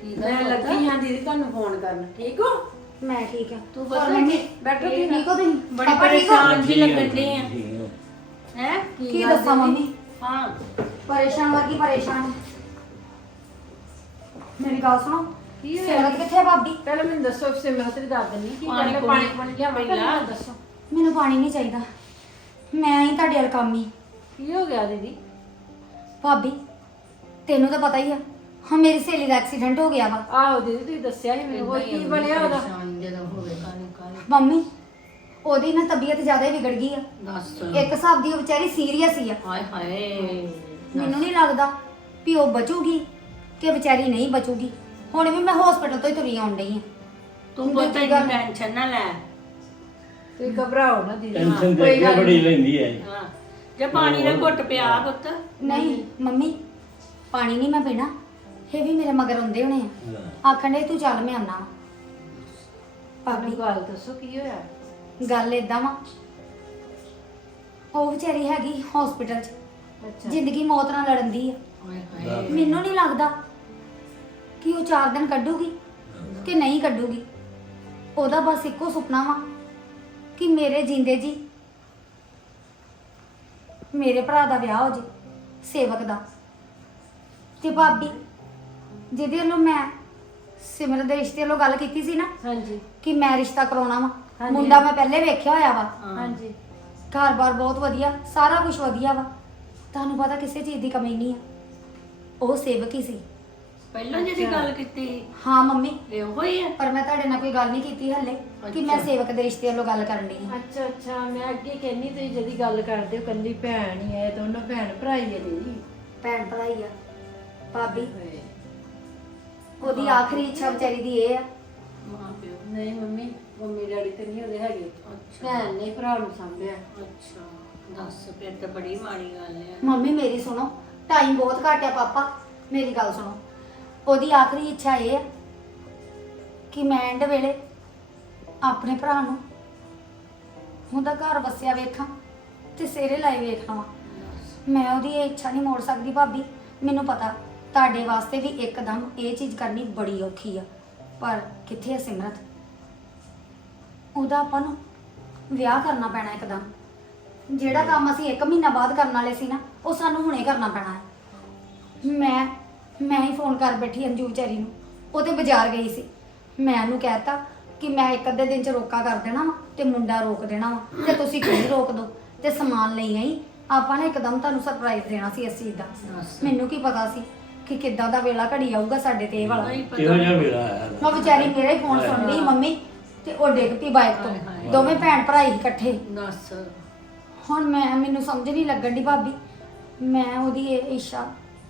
ਕੀ ਮੈਂ ਗੱਲ ਲੱਗੀ ਹਾਂ ਦੀਦੀ ਤੁਹਾਨੂੰ ਫੋਨ ਕਰਨ। ਠੀਕ ਹੋ? ਮੈਂ ਠੀਕ ਹਾਂ ਤੂੰ ਬਸ ਮੰਮੀ ਬੈਠੋ ਠੀਕ ਠੀਕ ਹੋ ਤੁਸੀਂ? ਬੜੀ ਪਾਪਾ ਠੀਕ ਹੋ? ਪਰੇਸ਼ਾਨ ਜੀ ਲੱਗਣ ਦੀ ਆ। ਆ। ਹੈ। ਕੀ ਦੱਸਾਂ ਮੰਮੀ? ਹਾਂ। ਪਰੇਸ਼ਾਨ ਵਰਗੀ ਪਰੇਸ਼ਾਨ। ਮੇਰੀ ਗੱਲ ਸੁਣੋ। ਸਿਮਰਤ ਕਿੱਥੇ ਆ ਭਾਬੀ? ਪਹਿਲਾਂ ਮੈਨੂੰ ਦੱਸੋ ਸਿਮਰਤ ਦੀ ਦੱਸ ਦਿੰਨੀ ਕੀ ਪਾਣੀ ਹੈ, ਪਾਣੀ ਪਾਣੀ ਲਿਆਵਾਂ? ਪਹਿਲਾਂ ਦੱਸੋ। ਮੈਨੂੰ ਪਾਣੀ ਨਹੀਂ ਚਾਹੀਦਾ। ਮੈਂ ਹੀ ਤੁਹਾਡੇ ਵੱਲ ਕੰਮ ਹੀ। ਕੀ ਹੋ ਗਿਆ ਦੀਦੀ? ਭਾਬੀ ਤੈਨੂੰ ਤਾਂ ਪਤਾ ਹੀ ਆ। ਹਾਂ ਮੇਰੀ ਸਹੇਲੀ ਦਾ ਐਕਸੀਡੈਂਟ ਹੋ ਗਿਆ ਵਾ। ਆਹੋ ਦੀਦੀ ਤੁਸੀਂ ਦੱਸਿਆ ਸੀ ਮੈਨੂੰ ਹੋਰ ਕੀ ਬਣਿਆ ਉਹਦਾ ਜਦੋਂ ਹੋਵੇ। ਕਾਨੂੰ ਕਾਨੂੰ ਮੰਮੀ ਉਹਦੀ ਨਾ ਤਬੀਅਤ ਜ਼ਿਆਦਾ ਹੀ ਵਿਗੜ ਗਈ ਆ। ਦੱਸ। ਇੱਕ ਹਿਸਾਬ ਦੀ ਉਹ ਵਿਚਾਰੀ ਸੀਰੀਅਸ ਹੀ ਆ। ਹਾਏ ਹਾਏ ਮੈਨੂੰ ਨਹੀਂ ਲੱਗਦਾ ਵੀ ਉਹ ਬਚੂਗੀ ਕਿ ਵਿਚਾਰੀ ਨਹੀਂ ਬਚੂਗੀ। ਹੁਣ ਵੀ ਮੈਂ ਹਸਪੀਟਲ ਤੋਂ ਹੀ ਤੁਰੀ ਆਉਣ ਡਈ ਆ ਤੂੰ ਪੁੱਤ ਇੰਨੀ ਟੈਨਸ਼ਨ ਨਾ ਲੈ। ਤੁਸੀਂ ਘਬਰਾਓ ਨਾ ਦੀਦੀ। ਟੈਨਸ਼ਨ ਤੇ ਅੱਗੇ ਬੜੀ ਲੈਂਦੀ ਹੈ। ਹਾਂ ਜੇ ਪਾਣੀ ਦਾ ਘੁੱਟ ਪਿਆ ਪੁੱਤ। ਨਹੀਂ ਮੰਮੀ ਪਾਣੀ ਨਹੀਂ ਮੈਂ ਪੀਣਾ। ਇਹ ਵੀ ਮੇਰੇ ਮਗਰ ਹੁੰਦੇ ਹੋਣੇ ਆ। ਆਖਣ ਦੇ ਤੂੰ ਚੱਲ ਮੈਂ ਆਉਣਾ ਮੈਨੂੰ ਗੱਲ ਦੱਸੋ ਕੀ ਹੋਇਆ? ਗੱਲ ਏਦਾਂ ਵਾ। ਉਹ ਵਿਚਾਰੀ ਹੈਗੀ ਹਸਪੀਟਲ 'ਚ। ਅੱਛਾ। ਜ਼ਿੰਦਗੀ ਮੌਤ ਨਾਲ ਲੜਨ ਦੀ ਆ। ਹਾਏ ਹਾਏ। ਮੈਨੂੰ ਨਹੀਂ ਲੱਗਦਾ ਕਿ ਉਹ 4 ਦਿਨ ਕੱਢੂਗੀ ਕਿ ਨਹੀਂ ਕੱਢੂਗੀ। ਉਹਦਾ ਬਸ ਇੱਕੋ ਸੁਪਨਾ ਵਾ ਕਿ ਮੇਰੇ ਜਿੰਦੇ ਜੀ ਮੇਰੇ ਭਰਾ ਦਾ ਵਿਆਹ ਹੋ ਜੇ ਸੇਵਕ ਦਾ। ਤੇ ਭਾਬੀ ਜਿਹਦੇ ਵੱਲੋਂ ਮੈਂ ਸਿਮਰਨ ਦੇ ਰਿਸ਼ਤੇ ਵੱਲੋਂ ਗੱਲ ਕੀਤੀ ਸੀ ਨਾ ਹਾਂਜੀ। ਕਿ ਮੈਂ ਰਿਸ਼ਤਾ ਕਰਾਉਣਾ ਵਾ। ਹਾਂਜੀ। ਮੁੰਡਾ ਮੈਂ ਪਹਿਲੇ ਵੇਖਿਆ ਹੋਇਆ ਵਾ। ਹਾਂਜੀ। ਘਰ-ਬਾਰ ਬਹੁਤ ਵਧੀਆ ਸਾਰਾ ਕੁਝ ਵਧੀਆ ਵਾ। ਤੁਹਾਨੂੰ ਪਤਾ ਕਿਸੇ ਚੀਜ਼ ਦੀ ਕਮੀ ਨਹੀਂ ਆ। ਉਹ ਸੇਵਕ ਹੀ ਸੀ। ਪਹਿਲਾਂ ਜਿਹੜੀ ਗੱਲ ਕੀਤੀ। ਹਾਂ ਮੰਮੀ। ਇਹ ਉਹ ਹੀ ਹੈ ਪਰ ਮੈਂ ਤੁਹਾਡੇ ਨਾਲ ਕੋਈ ਗੱਲ ਨਹੀਂ ਕੀਤੀ ਹੱਲੇ ਕਿ ਮੈਂ ਅੱਛਾ। ਸੇਵਕ ਦੇ ਰਿਸ਼ਤੇ ਵੱਲੋਂ ਗੱਲ ਕਰਨ ਦੀ ਅੱਛਾ ਅੱਛਾ। ਮੈਂ ਅੱਗੇ ਕਹਿੰਨੀ ਤੁਸੀਂ ਜਦੀ ਗੱਲ ਕਰਦੇ ਹੋ ਕੱਲੀ ਭੈਣ ਹੀ ਹੈ ਦੋਨੋਂ ਭੈਣ ਭਰਾ ਹੀ ਹੈ ਦੀਦੀ। ਭੈਣ ਭਰਾਈ ਆ। ਭਾਬੀ ਉਹਦੀ ਆਖਰੀ ਇੱਛਾ ਵਿਚਾਰੀ ਦੀ ਇਹ ਆ। ਮਾਂ ਪਿਓ। ਨਹੀਂ ਮੰਮੀ ਮੰਮੀ ਡੈਡੀ ਤੇ ਨਹੀਂ ਉਹਦੇ ਹੈਗੇ। ਅੱਛਾ। ਭੈਣ ਨੇ ਭਰਾ ਨੂੰ ਸੰਭਿਆ। ਅੱਛਾ ਦੱਸ ਫਿਰ ਤਾਂ ਬੜੀ ਮਾੜੀ ਗੱਲ ਹੈ ਮੰਮੀ ਮੇਰੀ ਸੁਣੋ ਟਾਈਮ ਬਹੁਤ ਘੱਟ ਆ ਪਾਪਾ ਮੇਰੀ ਗੱਲ ਸੁਣੋ। ਉਹਦੀ ਆਖਰੀ ਇੱਛਾ ਇਹ ਆ ਕਿ ਮੈਂ ਐਂਡ ਵੇਲੇ ਆਪਣੇ ਭਰਾ ਨੂੰ ਉਹਦਾ ਘਰ ਵਸਿਆ ਵੇਖਾਂ ਤੇ ਸਿਰੇ ਲਾਈ ਵੇਖਣਾ ਵਾ। ਮੈਂ ਉਹਦੀ ਇਹ ਇੱਛਾ ਨਹੀਂ ਮੋੜ ਸਕਦੀ ਭਾਬੀ ਮੈਨੂੰ ਪਤਾ। ਤੁਹਾਡੇ ਵਾਸਤੇ ਵੀ ਇੱਕਦਮ ਇਹ ਚੀਜ਼ ਕਰਨੀ ਬੜੀ ਔਖੀ ਆ। ਪਰ ਕਿੱਥੇ ਹੈ ਸਿਮਰਤ? ਉਹਦਾ ਆਪਾਂ ਨੂੰ ਵਿਆਹ ਕਰਨਾ ਪੈਣਾ ਇੱਕਦਮ। ਜਿਹੜਾ ਕੰਮ ਅਸੀਂ 1 ਮਹੀਨਾ ਬਾਅਦ ਕਰਨ ਵਾਲੇ ਸੀ ਨਾ ਉਹ ਸਾਨੂੰ ਹੁਣੇ ਕਰਨਾ ਪੈਣਾ ਹੈ। ਮੈਂ ਮੈਂ ਹੀ ਫੋਨ ਕਰ ਬੈਠੀ ਅੰਜੂ ਵਿਚਾਰੀ ਨੂੰ। ਉਹ ਤੇ ਬਾਜ਼ਾਰ ਗਈ ਸੀ। ਮੈਂ ਉਹਨੂੰ ਕਹਿਤਾ ਕਿ ਮੈਂ ਇੱਕ ਅੱਧੇ ਦਿਨ ਚ ਰੋਕਾ ਕਰ ਦੇਣਾ ਵਾ ਤੇ ਮੁੰਡਾ ਰੋਕ ਦੇਣਾ ਵਾ ਤੇ ਤੁਸੀਂ ਕੋਈ ਰੋਕ ਦਿਓ ਤੇ ਸਮਾਨ ਲਈ ਆਈ। ਆਪਾਂ ਨੇ ਇੱਕਦਮ ਤੁਹਾਨੂੰ ਸਰਪ੍ਰਾਈਜ਼ ਦੇਣਾ ਸੀ ਇਸ ਚੀਜ਼ ਦਾ। ਮੈਨੂੰ ਕੀ ਪਤਾ ਸੀ ਕਿ ਕਿੱਦਾਂ ਦਾ ਵੇਲਾ ਘੜੀ ਆਊਗਾ ਸਾਡੇ ਤੇ ਇਹ ਵਾਲਾ। ਕਿਹੋ ਜਿਹਾ ਵੇਲਾ ਆਇਆ ਉਹ ਵਿਚਾਰੀ ਮੇਰੇ ਫੋਨ ਸੁਣ ਰਹੀ ਮੰਮੀ ਤੇ ਉਹ ਡਿੱਗ ਪਈ ਬਾਈਕ। ਤੋਂ। ਦੋਵੇਂ ਭੈਣ ਭਰਾ ਹੀ ਇਕੱਠੇ। ਦੱਸ। ਹੁਣ ਮੈਂ ਮੈਨੂੰ ਸਮਝ ਨਹੀਂ ਲੱਗਣ ਦੀ ਭਾਬੀ। ਮੈਂ ਉਹਦੀ ਇਹ ਇੱਛਾ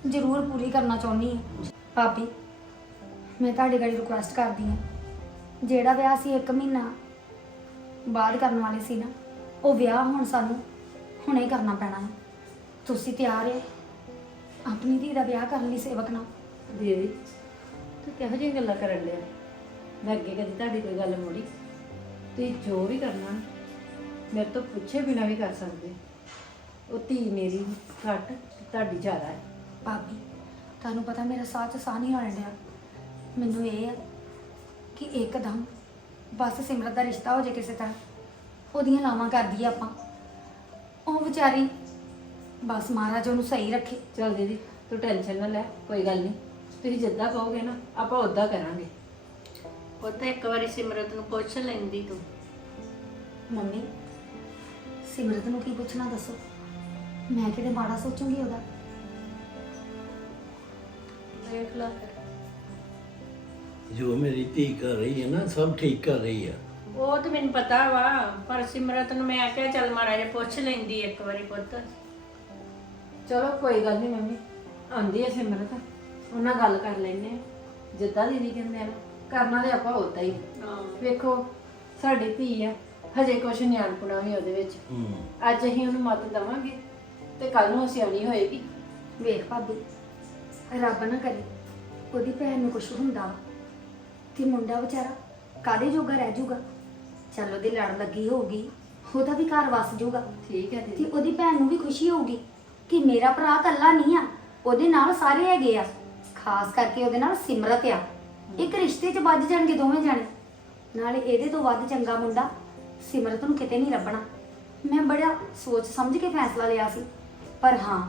ਜ਼ਰੂਰ ਪੂਰੀ ਕਰਨਾ ਚਾਹੁੰਦੀ ਹਾਂ। ਭਾਬੀ ਮੈਂ ਤੁਹਾਡੇ ਗੜੀ ਰਿਕੁਐਸਟ ਕਰਦੀ ਹਾਂ। ਜਿਹੜਾ ਵਿਆਹ ਸੀ 1 ਮਹੀਨਾ ਬਾਅਦ ਕਰਨ ਵਾਲੇ ਸੀ ਨਾ ਉਹ ਵਿਆਹ ਹੁਣ ਸਾਨੂੰ ਹੁਣੇ ਕਰਨਾ ਪੈਣਾ ਹੈ। ਤੁਸੀਂ ਤਿਆਰ ਹੋ? ਆਪਣੀ ਧੀ ਦਾ ਵਿਆਹ ਕਰਨ ਲਈ ਸੇਵਕ ਨਾਲ ਦੀਦੀ ਤੂੰ ਕਿਹੋ ਜਿਹੀਆਂ ਗੱਲਾਂ ਕਰਨ ਲਿਆ ਮੈਂ ਅੱਗੇ ਕਦੀ ਤੁਹਾਡੀ ਕੋਈ ਗੱਲ ਮੋੜੀ? ਤੁਸੀਂ ਜੋ ਵੀ ਕਰਨਾ ਮੇਰੇ ਤੋਂ ਪੁੱਛੇ ਬਿਨਾ ਵੀ ਕਰ ਸਕਦੇ। ਉਹ ਧੀ ਮੇਰੀ ਘੱਟ ਤੁਹਾਡੀ ਜ਼ਿਆਦਾ ਹੈ। ਭਾਬੀ ਤੁਹਾਨੂੰ ਪਤਾ ਮੇਰਾ ਸਾਹ ਚ ਸਾਹ ਨਹੀਂ ਆਣ ਡਿਆ। ਮੈਨੂੰ ਇਹ ਆ ਕਿ ਇੱਕਦਮ ਬਸ ਸਿਮਰਤ ਦਾ ਰਿਸ਼ਤਾ ਹੋ ਜਾਏ ਕਿਸੇ ਤਰ੍ਹਾਂ। ਉਹਦੀਆਂ ਲਾਵਾਂ ਕਰਦੀ ਆ ਆਪਾਂ। ਉਹ ਵਿਚਾਰੀ ਬਸ ਮਹਾਰਾਜ ਉਹਨੂੰ ਸਹੀ ਰੱਖੇ। ਚਲ ਦੀਦੀ ਤੂੰ ਟੈਨਸ਼ਨ ਨਾ ਲੈ ਕੋਈ ਗੱਲ ਨਹੀਂ। ਤੁਸੀਂ ਜਿੱਦਾਂ ਕਹੋਗੇ ਨਾ ਆਪਾਂ ਉਦਾਂ ਕਰਾਂਗੇ। ਉਹ ਤਾਂ ਇੱਕ ਵਾਰੀ ਸਿਮਰਤ ਨੂੰ ਪੁੱਛ ਲੈਂਦੀ ਤੂੰ। ਮੰਮੀ ਸਿਮਰਤ ਨੂੰ ਕੀ ਪੁੱਛਣਾ ਦੱਸੋ? ਮੈਂ ਕਿਤੇ ਮਾੜਾ ਸੋਚੂੰਗੀ ਉਹਦਾ? ਦੇਖ ਲਾ। ਜੋ ਮੇਰੀ ਧੀ ਕਰ ਰਹੀ ਹੈ ਨਾ ਸਭ ਠੀਕ ਕਰ ਰਹੀ ਹੈ। ਉਹ ਤਾਂ ਮੈਨੂੰ ਪਤਾ ਵਾ ਪਰ ਸਿਮਰਤ ਨੂੰ ਮੈਂ ਕਿਹਾ ਚੱਲ ਮਾੜਾ ਜਿਹਾ ਪੁੱਛ ਲੈਂਦੀ ਇੱਕ ਵਾਰੀ ਪੁੱਤ। ਚਲੋ ਕੋਈ ਗੱਲ ਨਹੀਂ ਮੰਮੀ ਆਉਂਦੀ ਹੈ ਸਿਮਰਤ ਉਹਨਾਂ ਗੱਲ ਕਰ ਲੈਨੇ ਆ। ਜਿੱਦਾਂ ਦੀਦੀ ਕਹਿੰਦੇ ਆ ਨਾ ਕਰਨਾ ਤੇ ਆਪਾਂ ਉਦਾਂ ਹੀ। ਵੇਖੋ ਸਾਡੀ ਧੀ ਆ ਹਜੇ ਕੁਛ ਨਿਆਣਪੁਣਾ ਵੀ ਉਹਦੇ ਵਿੱਚ। ਹੂੰ। ਅੱਜ ਅਸੀਂ ਉਹਨੂੰ ਮੱਤ ਦਵਾਂਗੇ ਤੇ ਕੱਲ ਨੂੰ ਸਿਆਣੀ ਹੋਏਗੀ। ਵੇਖ ਭਾਬੀ ਰੱਬ ਨਾ ਕਰੇ ਉਹਦੀ ਭੈਣ ਨੂੰ ਕੁਝ ਹੁੰਦਾ ਵਾ ਤੇ ਮੁੰਡਾ ਵਿਚਾਰਾ ਕਾਦੇ ਜੋਗਾ ਰਹਿ ਜਾਊਗਾ? ਚੱਲ ਉਹਦੀ ਲੜ ਲੱਗੀ ਹੋਊਗੀ ਉਹਦਾ ਵੀ ਘਰ ਵਸ ਜਾਊਗਾ। ਠੀਕ ਹੈ ਤੇ ਦੀਦੀ ਉਹਦੀ ਭੈਣ ਨੂੰ ਵੀ ਖੁਸ਼ੀ ਹੋਊਗੀ। ਕਿ ਮੇਰਾ ਭਰਾ ਇਕੱਲਾ ਨਹੀਂ ਆ, ਉਹਦੇ ਨਾਲ ਸਾਰੇ ਹੈਗੇ ਆ। ਖਾਸ ਕਰਕੇ ਉਹਦੇ ਨਾਲ ਸਿਮਰਤ ਆ। ਇੱਕ ਰਿਸ਼ਤੇ 'ਚ ਵੱਜ ਜਾਣਗੇ ਦੋਵੇਂ ਜਾਣੇ। ਨਾਲੇ ਇਹਦੇ ਤੋਂ ਵੱਧ ਚੰਗਾ ਮੁੰਡਾ ਸਿਮਰਤ ਨੂੰ ਕਿਤੇ ਨਹੀਂ ਲੱਭਣਾ। ਮੈਂ ਬੜਾ ਸੋਚ ਸਮਝ ਕੇ ਫੈਸਲਾ ਲਿਆ ਸੀ। ਪਰ ਹਾਂ,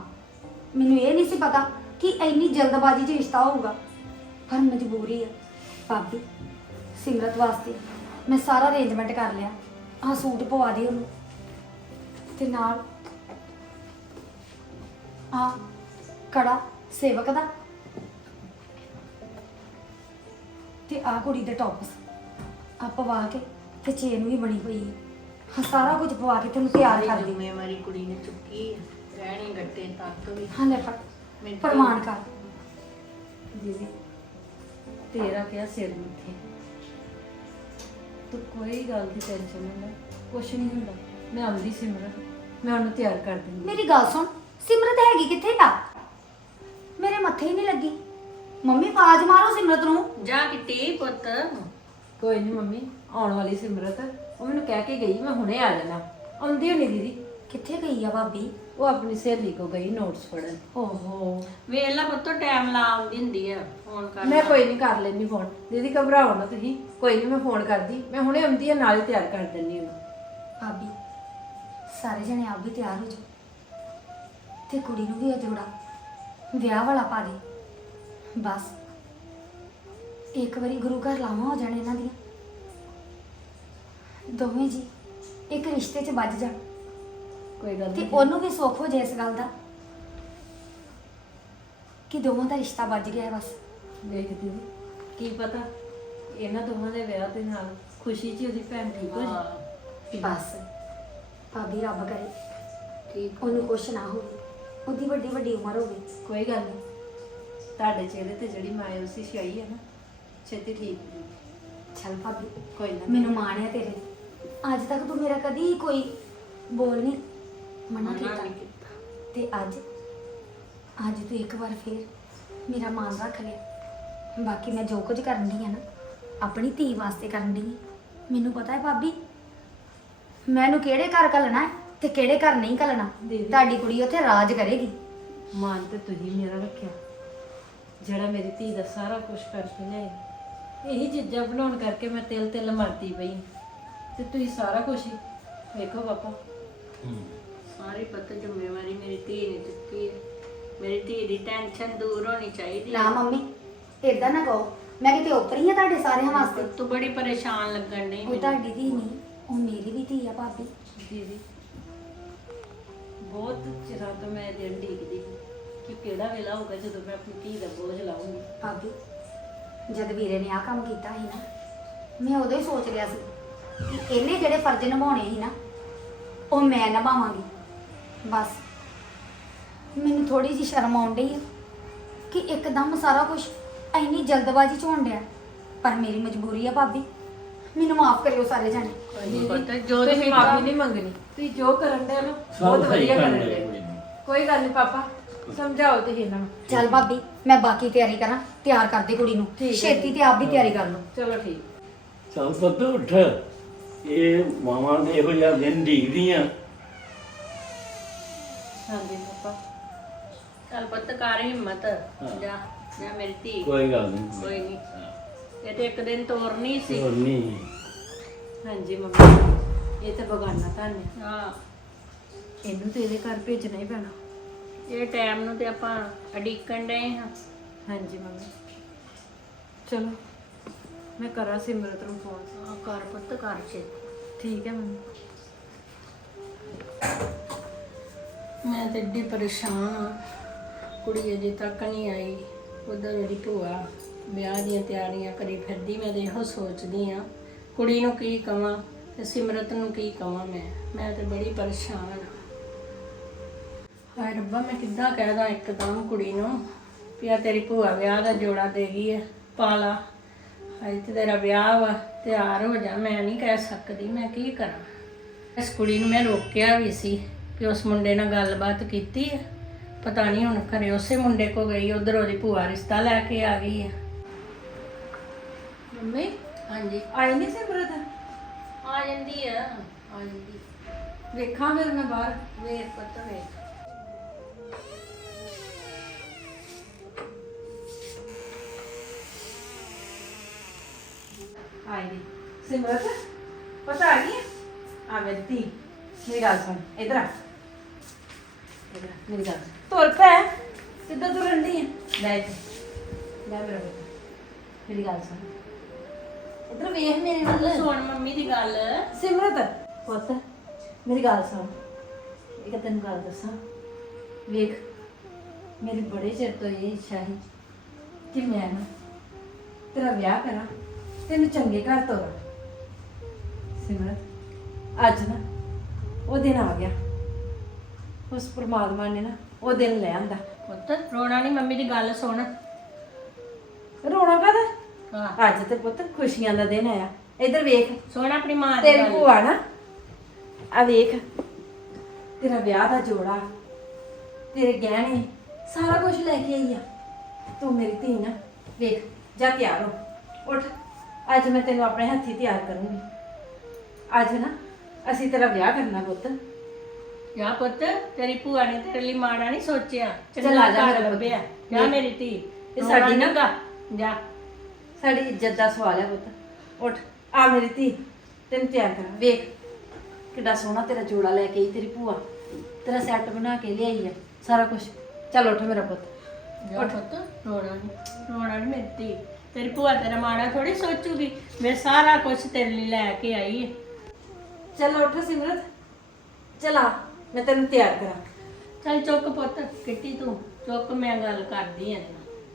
ਮੈਨੂੰ ਇਹ ਨਹੀਂ ਸੀ ਪਤਾ ਕਿ ਇੰਨੀ ਜਲਦਬਾਜ਼ੀ 'ਚ ਰਿਸ਼ਤਾ ਹੋਊਗਾ। ਪਰ ਮਜਬੂਰੀ ਆ। ਭਾਬੀ, ਸਿਮਰਤ ਵਾਸਤੇ ਮੈਂ ਸਾਰਾ ਅਰੇਂਜਮੈਂਟ ਕਰ ਲਿਆ। ਆਹ ਸੂਟ ਪਵਾ ਦੇ ਉਹਨੂੰ। ਤੇ ਨਾਲ ਆ ਕੜਾ ਸੇਵਕ ਦਾ ਤੇ ਆ ਕੁੜੀ ਦੇ ਟੌਪਸ ਆ ਪਵਾ ਕੇ ਤੇ ਚੇਨ ਵੀ ਬਣੀ ਹੋਈ ਹੈ। ਸਾਰਾ ਕੁਝ ਪਵਾ ਕੇ ਤੈਨੂੰ ਤਿਆਰ ਕਰ ਦੇ ਜ਼ਿੰਮੇਵਾਰੀ ਕੁੜੀ ਨੇ ਚੁੱਕੀ ਹੈ। ਰਹਿਣੀ ਗੱਟੇ ਤੱਕ ਵੀ। ਹਾਂ ਲੈ ਫੜ। ਮੈਨੂੰ ਪ੍ਰਮਾਣ ਕਰ। ਦੀਦੀ ਤੇਰਾ ਕਿਆ ਸਿਰ ਮੁੱਠੇ? ਤੂੰ ਕੋਈ ਗੱਲ ਦੀ ਟੈਨਸ਼ਨ ਨਾ ਲੈ। ਕੁਛ ਨਹੀਂ ਹੁੰਦਾ। ਮੈਂ ਆਉਂਦੀ ਸਿਮਰਨ ਮੈਂ ਉਹਨੂੰ ਤਿਆਰ ਕਰ ਦਿੰਦੀ। ਮੇਰੀ ਗੱਲ ਸੁਣ। ਸਿਮਰਤ ਹੈਗੀ ਕਿੱਥੇ ਆ? ਮੇਰੇ ਮੱਥੇ ਹੀ ਨਹੀਂ ਲੱਗੀ। ਮੰਮੀ ਆਵਾਜ਼ ਮਾਰੋ ਸਿਮਰਤ ਨੂੰ। ਜਾ ਕਿਤੇ ਪੁੱਤ। ਕੋਈ ਨਹੀਂ ਮੰਮੀ ਆਉਣ ਵਾਲੀ ਸਿਮਰਤ। ਉਹ ਮੈਨੂੰ ਕਹਿ ਕੇ ਗਈ ਮੈਂ ਹੁਣੇ ਆ ਜਾਣਾ। ਆਉਂਦੀ ਹੋਣੀ ਦੀਦੀ? ਕਿੱਥੇ ਗਈ ਆ ਭਾਬੀ? ਉਹ ਆਪਣੀ ਸਹੇਲੀ ਕੋ ਗਈ ਨੋਟਸ ਪੜਨ ਓਹੋ। ਵੇਖ ਲੈ ਪੁੱਤ ਟਾਈਮ ਲਾ ਆਉਂਦੀ ਹੁੰਦੀ ਆ। ਫੋਨ ਕਰ ਮੈਂ ਕੋਈ ਨਹੀਂ ਕਰ ਲੈਣੀ ਫੋਨ ਦੀਦੀ ਘਬਰਾਓ ਨਾ ਤੁਸੀਂ। ਕੋਈ ਨਹੀਂ ਮੈਂ ਫੋਨ ਕਰਦੀ। ਮੈਂ ਹੁਣੇ ਆਉਂਦੀ ਆ ਨਾਲੇ ਤਿਆਰ ਕਰ ਦਿੰਦੀ ਉਹਨੂੰ ਭਾਬੀ ਸਾਰੇ ਜਣੇ ਆਪ ਵੀ ਤਿਆਰ ਹੋ ਜਾਓ। ਤੇ ਕੁੜੀ ਨੂੰ ਵੀ ਅਜੋੜਾ। ਵਿਆਹ ਵਾਲਾ ਪਾ ਦੇ। ਬਸ। ਇੱਕ ਵਾਰੀ ਗੁਰੂ ਘਰ ਲਾਵਾਂ ਹੋ ਜਾਣ ਇਹਨਾਂ ਦੀਆਂ। ਦੋਵੇਂ ਜੀ ਇੱਕ ਰਿਸ਼ਤੇ 'ਚ ਵੱਜ ਜਾਣ। ਕੋਈ ਗੱਲ ਤੇ ਨਹੀਂ। ਉਹਨੂੰ ਵੀ ਸੁੱਖ ਹੋ ਜਾਏ ਇਸ ਗੱਲ ਦਾ। ਕਿ ਦੋਵਾਂ ਦਾ ਰਿਸ਼ਤਾ ਵੱਜ ਗਿਆ ਹੈ ਬਸ। ਦੇਖ ਦੀਦੀ ਕੀ ਪਤਾ? ਇਹਨਾਂ ਦੋਵਾਂ ਦੇ ਵਿਆਹ ਦੇ ਨਾਲ ਖੁਸ਼ੀ 'ਚ ਉਹਦੀ ਭੈਣ ਠੀਕ ਹੋ ਜਾਏ। ਬਸ। ਭਾਬੀ ਰੱਬ ਕਰੇ। ਠੀਕ। ਉਹਨੂੰ ਕੁਛ ਨਾ ਹੋਵੇ। ਉਹਦੀ ਵੱਡੀ ਵੱਡੀ ਉਮਰ ਹੋਵੇ ਕੋਈ ਗੱਲ ਨਹੀਂ। ਤੁਹਾਡੇ ਚਿਹਰੇ ਤੇ ਜਿਹੜੀ ਮਾਇੂਸੀ ਛਾਈ ਹੈ ਨਾ ਛੇਤੀ ਠੀਕ ਹੋ ਜਾਊਗੀ। ਚੱਲ ਭਾਬੀ ਕੋਈ ਨਾ। ਮੈਨੂੰ ਮਾਣ ਹੈ ਤੇਰੇ। ਤੇ। ਅੱਜ ਤੱਕ ਤੂੰ ਮੇਰਾ ਕਦੀ ਕੋਈ ਬੋਲ ਨਹੀਂ ਮਨਾ ਕੀਤਾ। ਤੇ ਅੱਜ ਅੱਜ ਤੂੰ ਇੱਕ ਵਾਰ ਫੇਰ ਮੇਰਾ ਮਾਣ ਰੱਖ ਲਿਆ ਬਾਕੀ ਮੈਂ ਜੋ ਕੁਝ ਕਰਨ ਦੀ ਆ ਨਾ ਆਪਣੀ ਧੀ ਵਾਸਤੇ ਕਰਨ ਦੀ ਮੈਨੂੰ ਪਤਾ ਹੈ ਭਾਬੀ ਮੈਨੂੰ ਕਿਹੜੇ ਘਰ ਘੱਲਣਾ ਹੈ? ਤੇ ਕਿਹੜੇ ਘਰ ਨਹੀਂ ਘੱਲਣਾ? ਦੀਦੀ। ਤੁਹਾਡੀ ਕੁੜੀ ਉੱਥੇ ਰਾਜ ਕਰੇਗੀ। ਮਾਨ ਤੇ ਤੁਸੀਂ ਮੇਰਾ ਰੱਖਿਆ। ਜਿਹੜਾ ਮੇਰੀ ਧੀ ਦਾ ਸਾਰਾ ਕੁਝ ਕਰਕੇ ਲਿਆਏ। ਇਹੀ ਚੀਜ਼ਾਂ ਬਣਾਉਣ ਕਰਕੇ ਮੈਂ ਤਿਲ ਤਿਲ ਮਰਦੀ ਪਈ ਤੇ ਤੁਸੀਂ ਸਾਰਾ ਕੁਝ ਹੀ ਵੇਖੋ ਪਾਪਾ ਹੂੰ। ਸਾਰੀ ਪੁੱਤ ਜ਼ਿੰਮੇਵਾਰੀ ਮੇਰੀ ਧੀ ਨੇ ਚੁੱਕੀ ਹੈ। ਮੇਰੀ ਧੀ ਦੀ ਟੈਨਸ਼ਨ ਦੂਰ ਹੋਣੀ ਚਾਹੀਦੀ ਨਾ ਮੰਮੀ ਏਦਾਂ ਨਾ ਕਹੋ। ਮੈਂ ਕਿਤੇ ਉਪਰੀ ਆ ਤੁਹਾਡੇ ਸਾਰਿਆਂ ਵਾਸਤੇ। ਤੂੰ ਬੜੀ ਪਰੇਸ਼ਾਨ ਲੱਗਣ ਡਈ ਉਹ ਮੈਨੂੰ। ਤੁਹਾਡੀ ਧੀ ਨਹੀਂ ਉਹ ਮੇਰੀ ਵੀ ਧੀ ਆ ਭਾਬੀ। ਦੀਦੀ ਬਹੁਤ ਚਿਰਾਂ ਤੋਂ ਮੈਂ ਇਹ ਦਿਨ ਢੀਕਦੀ ਕਿ ਕਿਹੜਾ ਵੇਲਾ ਹੋਊਗਾ ਜਦੋਂ ਮੈਂ ਆਪਣੀ ਧੀ ਦਾ ਬੋਝ ਲਾਉਂਗੀ ਭਾਬੀ, ਜਦ ਵੀਰੇ ਨੇ ਆ ਕੰਮ ਕੀਤਾ ਸੀ ਨਾ, ਮੈਂ ਉਦੋਂ ਹੀ ਸੋਚ ਲਿਆ ਸੀ ਕਿ ਇਹਨੇ ਜਿਹੜੇ ਫਰਜ਼ ਨਿਭਾਉਣੇ ਸੀ ਨਾ, ਉਹ ਮੈਂ ਨਿਭਾਵਾਂਗੀ। ਬਸ, ਮੈਨੂੰ ਥੋੜੀ ਜਿਹੀ ਸ਼ਰਮ ਆਉਣ ਡਈ ਆ ਕਿ ਇੱਕਦਮ ਸਾਰਾ ਕੁਝ ਇੰਨੀ ਜਲਦਬਾਜ਼ੀ ਚ ਹੋਣ ਡਿਆ। ਪਰ ਮੇਰੀ ਮਜਬੂਰੀ ਆ ਭਾਬੀ ਮੈਨੂੰ ਮਾਫ ਕਰਿਓ ਸਾਰੇ ਜਣੇ। ਪੁੱਤ ਜੋ ਤੁਸੀਂ ਤੁਸੀਂ ਮਾਫੀ ਨਹੀਂ ਮੰਗਣੀ। ਤੁਸੀਂ ਜੋ ਕਰਨ ਦੇ ਨਾ ਸਭ ਬਹੁਤ ਸਹੀ ਵਧੀਆ ਕਰਨ ਕਰਨ ਡਏ ਦੇ ਕੋਈ ਗੱਲ ਨਹੀਂ ਪਾਪਾ ਸਮਝਾਓ ਤੁਸੀਂ ਇਹਨਾਂ ਨੂੰ। ਚੱਲ ਭਾਬੀ ਮੈਂ ਬਾਕੀ ਤਿਆਰੀ ਕਰਾਂ ਤਿਆਰ ਕਰ ਦੇ ਕੁੜੀ ਨੂੰ। ਛੇਤੀ। ਤੇ ਆਪ ਵੀ ਤਿਆਰੀ ਕਰ ਲਓ। ਚਲੋ ਠੀਕ। ਚੱਲ ਪੁੱਤ ਉੱਠ। ਇਹ ਮਾਵਾਂ ਦੇ ਇਹੋ ਜਿਹਾ ਦਿਨ ਢੀਕਦੀਆਂ ਹਾਂਜੀ ਪਾਪਾ। ਚੱਲ ਪੁੱਤ ਕਰ ਹਿੰਮਤ। ਜਾ ਜਾ ਮੇਰੀ ਧੀ। ਕੋਈ ਗੱਲ ਨਹੀਂ। ਕੋਈ ਨਹੀਂ। ਇਹ ਤੇ ਇੱਕ ਦਿਨ ਤੋਰਨੀ ਸੀ। ਹੋਰ ਨਹੀਂ ਹਾਂਜੀ ਮੰਮੀ ਇਹ ਤਾਂ ਬਗਾਨਾ ਧੰਨ ਹੈ। ਹਾਂ ਇਹਨੂੰ ਤੇ ਇਹਦੇ ਘਰ ਭੇਜਣਾ ਹੀ ਪੈਣਾ। ਇਹ ਟਾਈਮ ਨੂੰ ਤੇ ਆਪਾਂ ਅਡੀਕਣ ਡਏ ਹਾਂ। ਹਾਂਜੀ ਮੰਮੀ। ਚਲੋ ਮੈਂ ਕਰਾਂ ਸਿਮਰਤ ਨੂੰ ਫੋਨ ਹਾਂ, ਕਰ ਪੁੱਤ ਕਰ ਛੇ। ਠੀਕ ਹੈ ਮੰਮੀ। ਮੈਂ ਤੇ ਏਡੀ ਪਰੇਸ਼ਾਨ ਆ ਕੁੜੀ ਅਜੇ ਤੱਕ ਨਹੀਂ ਆਈ। ਉਧਰ ਮੇਰੀ ਭੂਆ ਵਿਆਹ ਦੀਆਂ ਤਿਆਰੀਆਂ ਕਰੀ ਫਿਰਦੀ ਮੈਂ ਤੇ ਇਹੋ ਸੋਚਦੀ ਆ ਕੁੜੀ ਨੂੰ ਕੀ ਕਵਾਂ ਤੇ ਸਿਮਰਤ ਨੂੰ ਕੀ ਕਵਾਂ ਮੈਂ। ਮੈਂ ਤੇ ਬੜੀ ਪਰੇਸ਼ਾਨ ਆ ਹਾਏ ਰੱਬਾ, ਮੈਂ ਕਿੱਦਾਂ ਕਹਿਦਾ ਇੱਕਦਮ ਕੁੜੀ ਨੂੰ ਵੀ ਆ ਤੇਰੀ ਭੂਆ ਵਿਆਹ ਦਾ ਜੋੜਾ ਦੇ ਗਈ ਹੈ, ਪਾਲਾ। ਹਾਏ ਤੇ ਤੇਰਾ ਵਿਆਹ ਵਾ, ਤਿਆਰ ਹੋ ਜਾ, ਮੈਂ ਨਹੀਂ ਕਹਿ ਸਕਦੀ, ਮੈਂ ਕੀ ਕਰਾਂ? ਇਸ ਕੁੜੀ ਨੂੰ ਮੈਂ ਰੋਕਿਆ ਵੀ ਸੀ ਕਿ ਉਸ ਮੁੰਡੇ ਨਾਲ ਗੱਲਬਾਤ ਕੀਤੀ ਹੈ। ਪਤਾ ਨਹੀਂ ਹੁਣ ਘਰੇ ਉਸੇ ਮੁੰਡੇ ਕੋ ਗਈ, ਉਧਰ ਉਹਦੀ ਭੂਆ ਰਿਸ਼ਤਾ ਲੈ ਕੇ ਆ ਗਈ ਹੈ। ਮੰਮੀ? ਹਾਂਜੀ। ਆਈ ਨਹੀਂ ਸਿਮਰਤ? ਆ ਜਾਂਦੀ ਆ। ਆ ਜਾਂਦੀ। ਵੇਖਾਂ ਫਿਰ ਮੈਂ ਬਾਹਰ। ਵੇਖ ਪੁੱਤ ਵੇਖ। ਆਈ ਦੀ ਸਿਮਰਤ ਪਤਾ ਆ ਗਈ ਆ? ਮੇਰੀ ਧੀ। ਮੇਰੀ ਗੱਲ ਸੁਣ ਇਧਰ ਆ। ਇਧਰ ਆ, ਮੇਰੀ ਗੱਲ ਸੁਣ। ਤੁਰ ਪੈ। ਕਿੱਦਾਂ ਤੁਰਨ ਦੀ ਹੈ ਲੈ ਇੱਥੇ। ਲੈ ਮੇਰਾ ਪੁੱਤ। ਮੇਰੀ ਗੱਲ ਸੁਣ। ਇਧਰ ਵੇਖ ਮੇਰੇ ਵੱਲ। ਸੁਣ ਮੰਮੀ ਦੀ ਗੱਲ। ਸਿਮਰਤ ਪੁੱਤ ਮੇਰੀ ਗੱਲ ਸੁਣ। ਇੱਕ ਤੈਨੂੰ ਗੱਲ ਦੱਸਾਂ। ਵੇਖ ਮੇਰੀ ਬੜੇ ਚਿਰ ਤੋਂ ਇਹ ਇੱਛਾ ਸੀ ਕਿ ਮੈਂ ਨਾ ਤੇਰਾ ਵਿਆਹ ਕਰਾਂ ਤੈਨੂੰ ਚੰਗੇ ਘਰ ਤੋਰਾਂ ਸਿਮਰਤ ਅੱਜ ਨਾ ਉਹ ਦਿਨ ਆ ਗਿਆ। ਉਸ ਪ੍ਰਮਾਤਮਾ ਨੇ ਨਾ ਉਹ ਦਿਨ ਲੈ ਆਂਦਾ। ਪੁੱਤ ਰੋਣਾ ਨਹੀਂ ਮੰਮੀ ਦੀ ਗੱਲ ਸੁਣ। ਰੋਣਾ ਕਾਹਦਾ? ਹਾਂ। ਅੱਜ ਤੇ ਪੁੱਤ ਖੁਸ਼ੀਆਂ ਦਾ ਦਿਨ ਆਇਆ। ਇੱਧਰ ਵੇਖ ਸੁਣ ਆਪਣੀ ਮਾਂ ਦੀ ਤੇਰੀ ਗੱਲ। ਭੂਆ ਨਾ ਆ ਵੇਖ ਤੇਰਾ ਵਿਆਹ ਦਾ ਜੋੜਾ ਤੇਰੇ ਗਹਿਣੇ ਸਾਰਾ ਕੁਝ ਲੈ ਕੇ ਆਈ ਆ। ਤੂੰ ਮੇਰੀ ਧੀ ਨਾ ਵੇਖ ਜਾ ਤਿਆਰ ਹੋ। ਉੱਠ। ਅੱਜ ਮੈਂ ਤੈਨੂੰ ਆਪਣੇ ਹੱਥੀ ਤਿਆਰ ਕਰੂੰਗੀ। ਅੱਜ ਨਾ ਅਸੀਂ ਤੇਰਾ ਵਿਆਹ ਕਰਨਾ ਪੁੱਤ। ਜਾ ਪੁੱਤ ਤੇਰੀ ਭੂਆ ਨੇ ਤੇਰੇ ਲਈ ਮਾੜਾ ਨਹੀਂ ਸੋਚਿਆ। ਚੱਲ ਆ ਜਾ ਘਰ ਮੇਰਾ ਪੁੱਤ। ਲੱਭਿਆ। ਜਾ ਮੇਰੀ ਧੀ। ਇਹ ਸਾਡੀ ਨਾ- ਜਾ। ਸਾਡੀ ਇੱਜ਼ਤ ਦਾ ਸਵਾਲ ਹੈ ਪੁੱਤ। ਉੱਠ ਆ ਮੇਰੀ ਧੀ ਤੈਨੂੰ ਤਿਆਰ ਕਰਾਂ। ਵੇਖ ਕਿੱਡਾ ਸੋਹਣਾ ਤੇਰਾ ਜੋੜਾ ਲੈ ਕੇ ਆਈ ਤੇਰੀ ਭੂਆ। ਤੇਰਾ ਸੈੱਟ ਬਣਾ ਕੇ ਲਿਆਈ ਆ ਸਾਰਾ ਕੁਝ ਚੱਲ ਉੱਠ ਮੇਰਾ ਪੁੱਤ। ਜਾ ਪੁੱਤ ਰੋਣਾ ਨਹੀਂ ਰੋਣਾ ਨਹੀਂ ਮੇਰੀ ਧੀ। ਤੇਰੀ ਭੂਆ ਤੇਰਾ ਮਾੜਾ ਥੋੜੀ ਸੋਚੂਗੀ ਮੈਂ ਸਾਰਾ ਕੁਝ ਤੇਰੇ ਲਈ ਲੈ ਕੇ ਆਈ ਹੈ ਚੱਲ ਉੱਠ ਸਿਮਰਤ ਚਲ ਆ ਮੈਂ ਤੈਨੂੰ ਤਿਆਰ ਕਰਾਂ। ਚੱਲ ਚੁੱਕ ਪੁੱਤ ਕਿੱਟੀ ਤੂੰ ਚੁੱਕ ਮੈਂ ਗੱਲ ਕਰਦੀ ਆਂ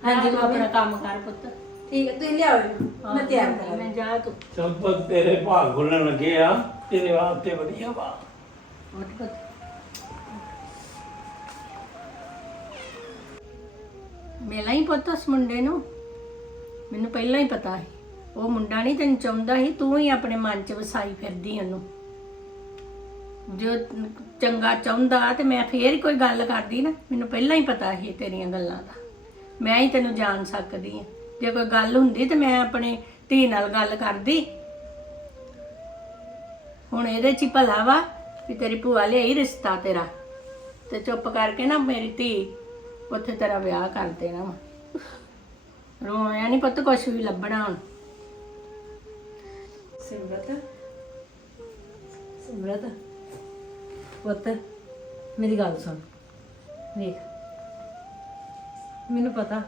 ਹਾਂਜੀ, ਤੂੰ ਮੰਮੀ। ਆਪਣਾ ਕੰਮ ਕਰ ਪੁੱਤ। ਠੀਕ ਹੈ ਤੁਸੀਂ ਲਿਆਓ ਇਹਨੂੰ, ਮੈਂ ਤਿਆਰ ਕਰਾਂ ਮੈਂ ਜਾ ਤੂੰ ਸਭ ਤੋਂ ਤੇਰੇ ਭਾਗ ਖੁੱਲਣ ਲੱਗੇ ਆ ਤੇਰੇ ਵਾਸਤੇ ਵਧੀਆ ਵਾ। ਉੱਠ ਪੁੱਤ ਮੇਲਾ ਹੀ ਪੁੱਤ ਉਸ ਮੁੰਡੇ ਨੂੰ। ਮੈਨੂੰ ਪਹਿਲਾਂ ਹੀ ਪਤਾ ਸੀ। ਉਹ ਮੁੰਡਾ ਨਹੀਂ ਤੈਨੂੰ ਚਾਹੁੰਦਾ ਸੀ ਤੂੰ ਹੀ ਆਪਣੇ ਮਨ 'ਚ ਵਸਾਈ ਫਿਰਦੀ ਉਹਨੂੰ। ਜੋ ਚੰਗਾ ਚਾਹੁੰਦਾ ਤੇ ਮੈਂ ਫੇਰ ਹੀ ਕੋਈ ਗੱਲ ਕਰਦੀ ਨਾ ਮੈਨੂੰ ਪਹਿਲਾਂ ਹੀ ਪਤਾ ਸੀ ਤੇਰੀਆਂ ਗੱਲਾਂ ਦਾ। ਮੈਂ ਹੀ ਤੈਨੂੰ ਜਾਣ ਸਕਦੀ ਹਾਂ। ਜੇ ਕੋਈ ਗੱਲ ਹੁੰਦੀ ਤੇ ਮੈਂ ਆਪਣੇ ਧੀ ਨਾਲ ਗੱਲ ਕਰਦੀ। ਹੁਣ ਇਹਦੇ 'ਚ ਹੀ ਭਲਾ ਵਾ ਵੀ ਤੇਰੀ ਭੂਆ ਲਿਆਈ ਰਿਸ਼ਤਾ ਤੇਰਾ। ਤੇ ਚੁੱਪ ਕਰਕੇ ਨਾ ਮੇਰੀ ਧੀ ਉੱਥੇ ਤੇਰਾ ਵਿਆਹ ਕਰ ਦੇਣਾ ਵਾ। ਰੋਇਆ ਨਹੀਂ ਪੁੱਤ ਕੁਛ ਵੀ ਲੱਭਣਾ ਹੁਣ। ਸਿਮਰਤ ਸਿਮਰਤ, ਪੁੱਤ, ਮੇਰੀ ਗੱਲ ਸੁਣ। ਵੇਖ, ਮੈਨੂੰ ਪਤਾ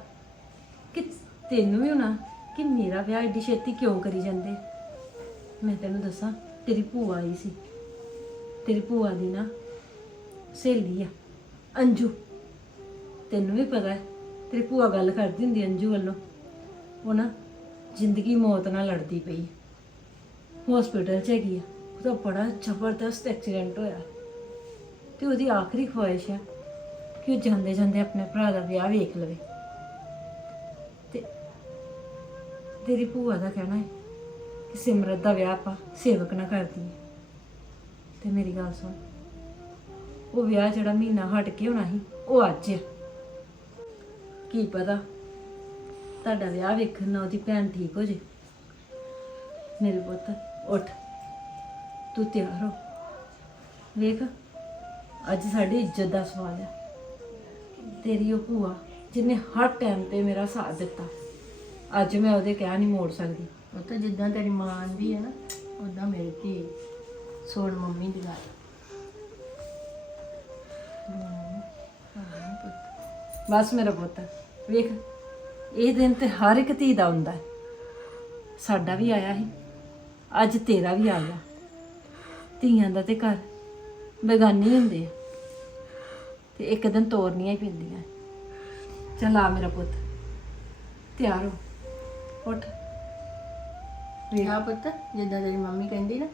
ਤੈਨੂੰ ਵੀ ਹੋਣਾ ਕਿ ਮੇਰਾ ਵਿਆਹ ਏਡੀ ਛੇਤੀ ਕਿਉਂ ਕਰੀ ਜਾਂਦੇ? ਮੈਂ ਤੈਨੂੰ ਦੱਸਾਂ, ਤੇਰੀ ਭੂਆ ਆਈ ਸੀ। ਤੇਰੀ ਭੂਆ ਦੀ ਨਾ ਸਹੇਲੀ ਆ, ਅੰਜੂ। ਤੈਨੂੰ ਵੀ ਪਤਾ ਹੈ, ਤੇਰੀ ਭੂਆ ਗੱਲ ਕਰਦੀ ਹੁੰਦੀ ਅੰਜੂ ਵੱਲੋਂ। ਉਹ ਨਾ ਜ਼ਿੰਦਗੀ ਮੌਤ ਨਾਲ ਲੜਦੀ ਪਈ ਹੈ ਹਸਪੀਟਲ 'ਚ ਹੈਗੀ ਆ। ਉਹਦਾ ਬੜਾ ਜ਼ਬਰਦਸਤ ਐਕਸੀਡੈਂਟ ਹੋਇਆ। ਤੇ ਉਹਦੀ ਆਖਰੀ ਖੁਆਇਸ਼ ਹੈ ਕਿ ਉਹ ਜਾਂਦੇ ਜਾਂਦੇ ਆਪਣੇ ਭਰਾ ਦਾ ਵਿਆਹ ਵੇਖ ਲਵੇ। ਤੇਰੀ ਭੂਆ ਦਾ ਕਹਿਣਾ ਹੈ ਕਿ ਸਿਮਰਤ ਦਾ ਵਿਆਹ ਆਪਾਂ ਸੇਵਕ ਨਾਲ ਕਰਦੀ ਹੈ ਤੇ ਮੇਰੀ ਗੱਲ ਸੁਣ, ਉਹ ਵਿਆਹ ਜਿਹੜਾ ਮਹੀਨਾ ਹਟ ਕੇ ਹੋਣਾ ਸੀ, ਉਹ ਅੱਜ ਹੈ ਕੀ ਪਤਾ ਤੁਹਾਡਾ ਵਿਆਹ ਵੇਖਣ ਨਾਲ ਉਹਦੀ ਭੈਣ ਠੀਕ ਹੋ ਜੇ। ਮੇਰੇ ਪੁੱਤ, ਉੱਠ। ਤੂੰ ਤਿਆਰ ਹੋ। ਵੇਖ, ਅੱਜ ਸਾਡੀ ਇੱਜ਼ਤ ਦਾ ਸਵਾਲ ਹੈ ਤੇਰੀ ਉਹ ਭੂਆ, ਜਿਹਨੇ ਹਰ ਟਾਈਮ ਤੇ ਮੇਰਾ ਸਾਥ ਦਿੱਤਾ। ਅੱਜ ਮੈਂ ਉਹਦੇ ਕਹਿ ਨਹੀਂ ਮੋੜ ਸਕਦੀ। ਉਹ ਤਾਂ ਜਿੱਦਾਂ ਤੇਰੀ ਮਾਂ ਆਂਦੀ ਹੈ ਨਾ ਉਦਾਂ ਮੇਰੀ ਧੀ ਸੁਣ ਮੰਮੀ ਦੀ ਗੱਲ। ਬਸ ਮੇਰਾ ਪੁੱਤ ਵੇਖ ਇਹ ਦਿਨ ਤੇ ਹਰ ਇੱਕ ਧੀ ਦਾ ਹੁੰਦਾ ਹੈ। ਸਾਡਾ ਵੀ ਆਇਆ ਸੀ ਅੱਜ ਤੇਰਾ ਵੀ ਆ ਗਿਆ। ਧੀਆਂ ਦਾ ਤੇ ਘਰ ਬੇਗਾਨੀ ਹੁੰਦੇ ਆ। ਤੇ ਇੱਕ ਦਿਨ ਤੋਰਨੀਆਂ ਹੀ ਪੈਂਦੀਆਂ। ਚੱਲ ਆ ਮੇਰਾ ਪੁੱਤ ਤਿਆਰ ਹੋ। ਉੱਠ। ਜਾ ਪੁੱਤ ਜਿੱਦਾਂ ਤੇਰੀ ਮੰਮੀ ਕਹਿੰਦੀ ਨਾ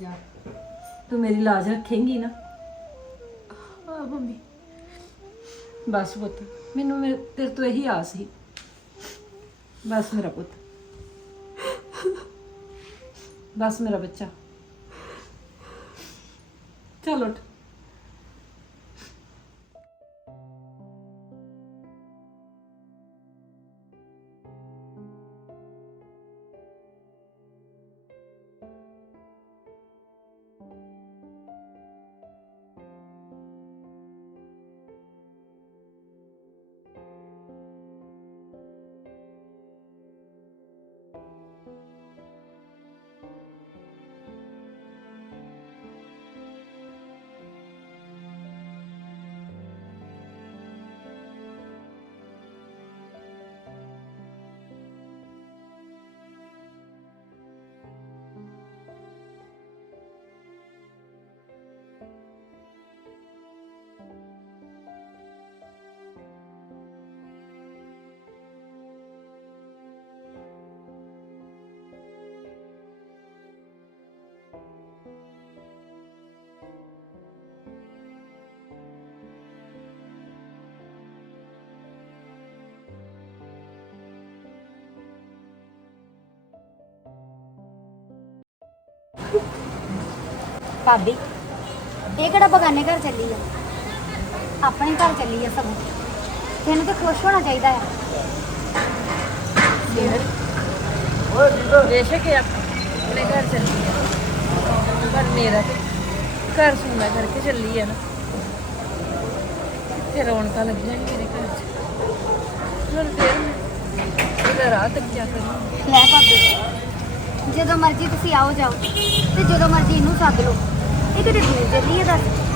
ਜਾ। ਤੂੰ ਮੇਰੀ ਲਾਜ ਰੱਖੇਂਗੀ ਨਾ। ਆ ਮੰਮੀ। ਬਸ ਪੁੱਤ ਮੈਨੂੰ ਮੇਰੇ- ਤੇਰੇ ਤੋਂ ਇਹੀ ਆਸ ਸੀ। ਬਸ ਮੇਰਾ ਪੁੱਤ। ਬਸ ਮੇਰਾ ਬੱਚਾ। ਚੱਲ ਉੱਠ। ਭਾਬੀ ਇਹ ਕਿਹੜਾ ਬਗਾਨੇ ਘਰ ਚੱਲੀ ਆ? ਆਪਣੇ ਘਰ ਚੱਲੀ ਆ ਸਭ ਤੈਨੂੰ ਤਾਂ ਖੁਸ਼ ਹੋਣਾ ਚਾਹੀਦਾ ਆ। ਬੇਸ਼ੱਕ ਇਹ ਆਪਣੇ ਘਰ ਚੱਲੀ ਆ। ਪਰ ਮੇਰਾ ਤੇ ਘਰ ਸੁਣਨਾ ਕਰਕੇ ਚੱਲੀ ਆ ਨਾ। ਕਿੱਥੇ ਰੌਣਕਾਂ ਲੱਗੀਆਂ ਨੀ ਮੇਰੇ ਘਰ 'ਚ। ਹੁਣ ਫਿਰ ਮੈਂ ਇਹਦਾ ਰਾਹ ਤੱਕ ਜਾ ਕਰੀ ਲੈ ਭਾਬੀ ਜਦੋਂ ਮਰਜ਼ੀ ਤੁਸੀਂ ਆਓ ਜਾਓ ਤੇ ਜਦੋਂ ਮਰਜ਼ੀ ਇਹਨੂੰ ਸੱਦ ਲਓ। ਇਹ ਕਿਤੇ ਦੂਰ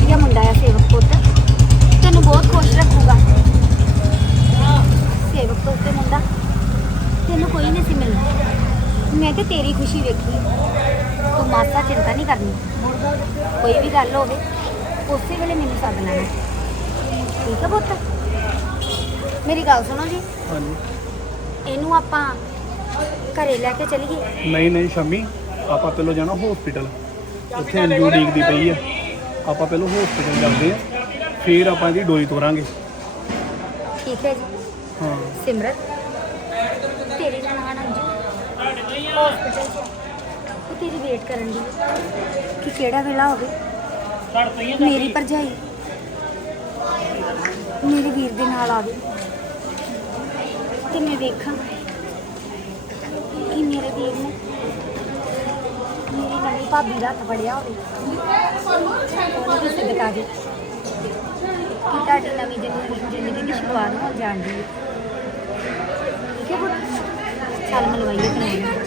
ਵਧੀਆ ਮੁੰਡਾ ਹੈ ਸੇਵਕ ਪੁੱਤ। ਤੈਨੂੰ ਬਹੁਤ ਖੁਸ਼ ਰੱਖੂਗਾ। ਸੇਵਕ ਤੋਂ ਉੱਤੇ ਮੁੰਡਾ। ਤੈਨੂੰ ਕੋਈ ਨਹੀਂ ਸੀ ਮਿਲਣਾ। ਮੈਂ ਤੇ ਤੇਰੀ ਖੁਸ਼ੀ ਵੇਖੀ। ਤੂੰ ਮਾਸਾ ਚਿੰਤਾ ਨਹੀਂ ਕਰਨੀ। ਕੋਈ ਵੀ ਗੱਲ ਹੋਵੇ ਉਸੇ ਵੇਲੇ ਮੈਨੂੰ ਸੱਦ ਲੈਣਾ। ਠੀਕ ਹੈ ਪੁੱਤ? ਮੇਰੀ ਗੱਲ ਸੁਣੋ ਜੀ। ਹਾਂਜੀ। ਇਹਨੂੰ ਆਪਾਂ ਘਰੇ ਲੈ ਕੇ ਚਲੀਏ। ਨਹੀਂ ਨਹੀਂ ਸ਼ਮੀ। ਆਪਾਂ ਪਹਿਲਾਂ ਜਾਣਾ ਹਸਪੀਟਲ ਉੱਥੇ ਅੰਜੂ ਉਡੀਕਦੀ ਪਈ ਆ। ਆਪਾਂ ਪਹਿਲਾਂ ਹਸਪੀਟਲ ਜਾਂਦੇ ਆ ਫਿਰ ਆਪਾਂ ਇਹਦੀ ਡੋਰੀ ਤੋਰਾਂਗੇ। ਠੀਕ ਹੈ ਜੀ। ਹਾਂ। ਸਿਮਰਤ ਤੇਰੀ ਨਨਾਣ ਅੰਜੂ ਹਸਪੀਟਲ 'ਚ। ਉਹ ਤੇਰੀ ਵੇਟ ਕਰਨ ਦੀ ਕਿ ਕਿਹੜਾ ਵੇਲਾ ਹੋਵੇ? ਮੇਰੀ ਭਰਜਾਈ। ਮੇਰੇ ਵੀਰ ਦੇ ਨਾਲ ਆਵੇ। ਤੇ ਮੈਂ ਵੇਖਾਂ ਕਿ ਮੇਰੇ ਵੀਰ ਨੇ ਭਾਬੀ ਦਾ ਹੱਥ ਫੜਿਆ ਹੋਵੇ। ਉਹਨੂੰ ਸਿੱਧਕਾ ਦੇ ਕਿ ਤੁਹਾਡੀ ਨਵੀਂ ਜ਼ਿੰਦਗੀ ਜ਼ਿੰਦਗੀ ਦੀ ਸ਼ੁਰੂਆਤ ਹੋਣ ਜਾਣ ਦੀ ਹੈ। ਠੀਕ ਹੈ ਚੱਲ ਮਲਵਾਈਏ ਤੈਨੂੰ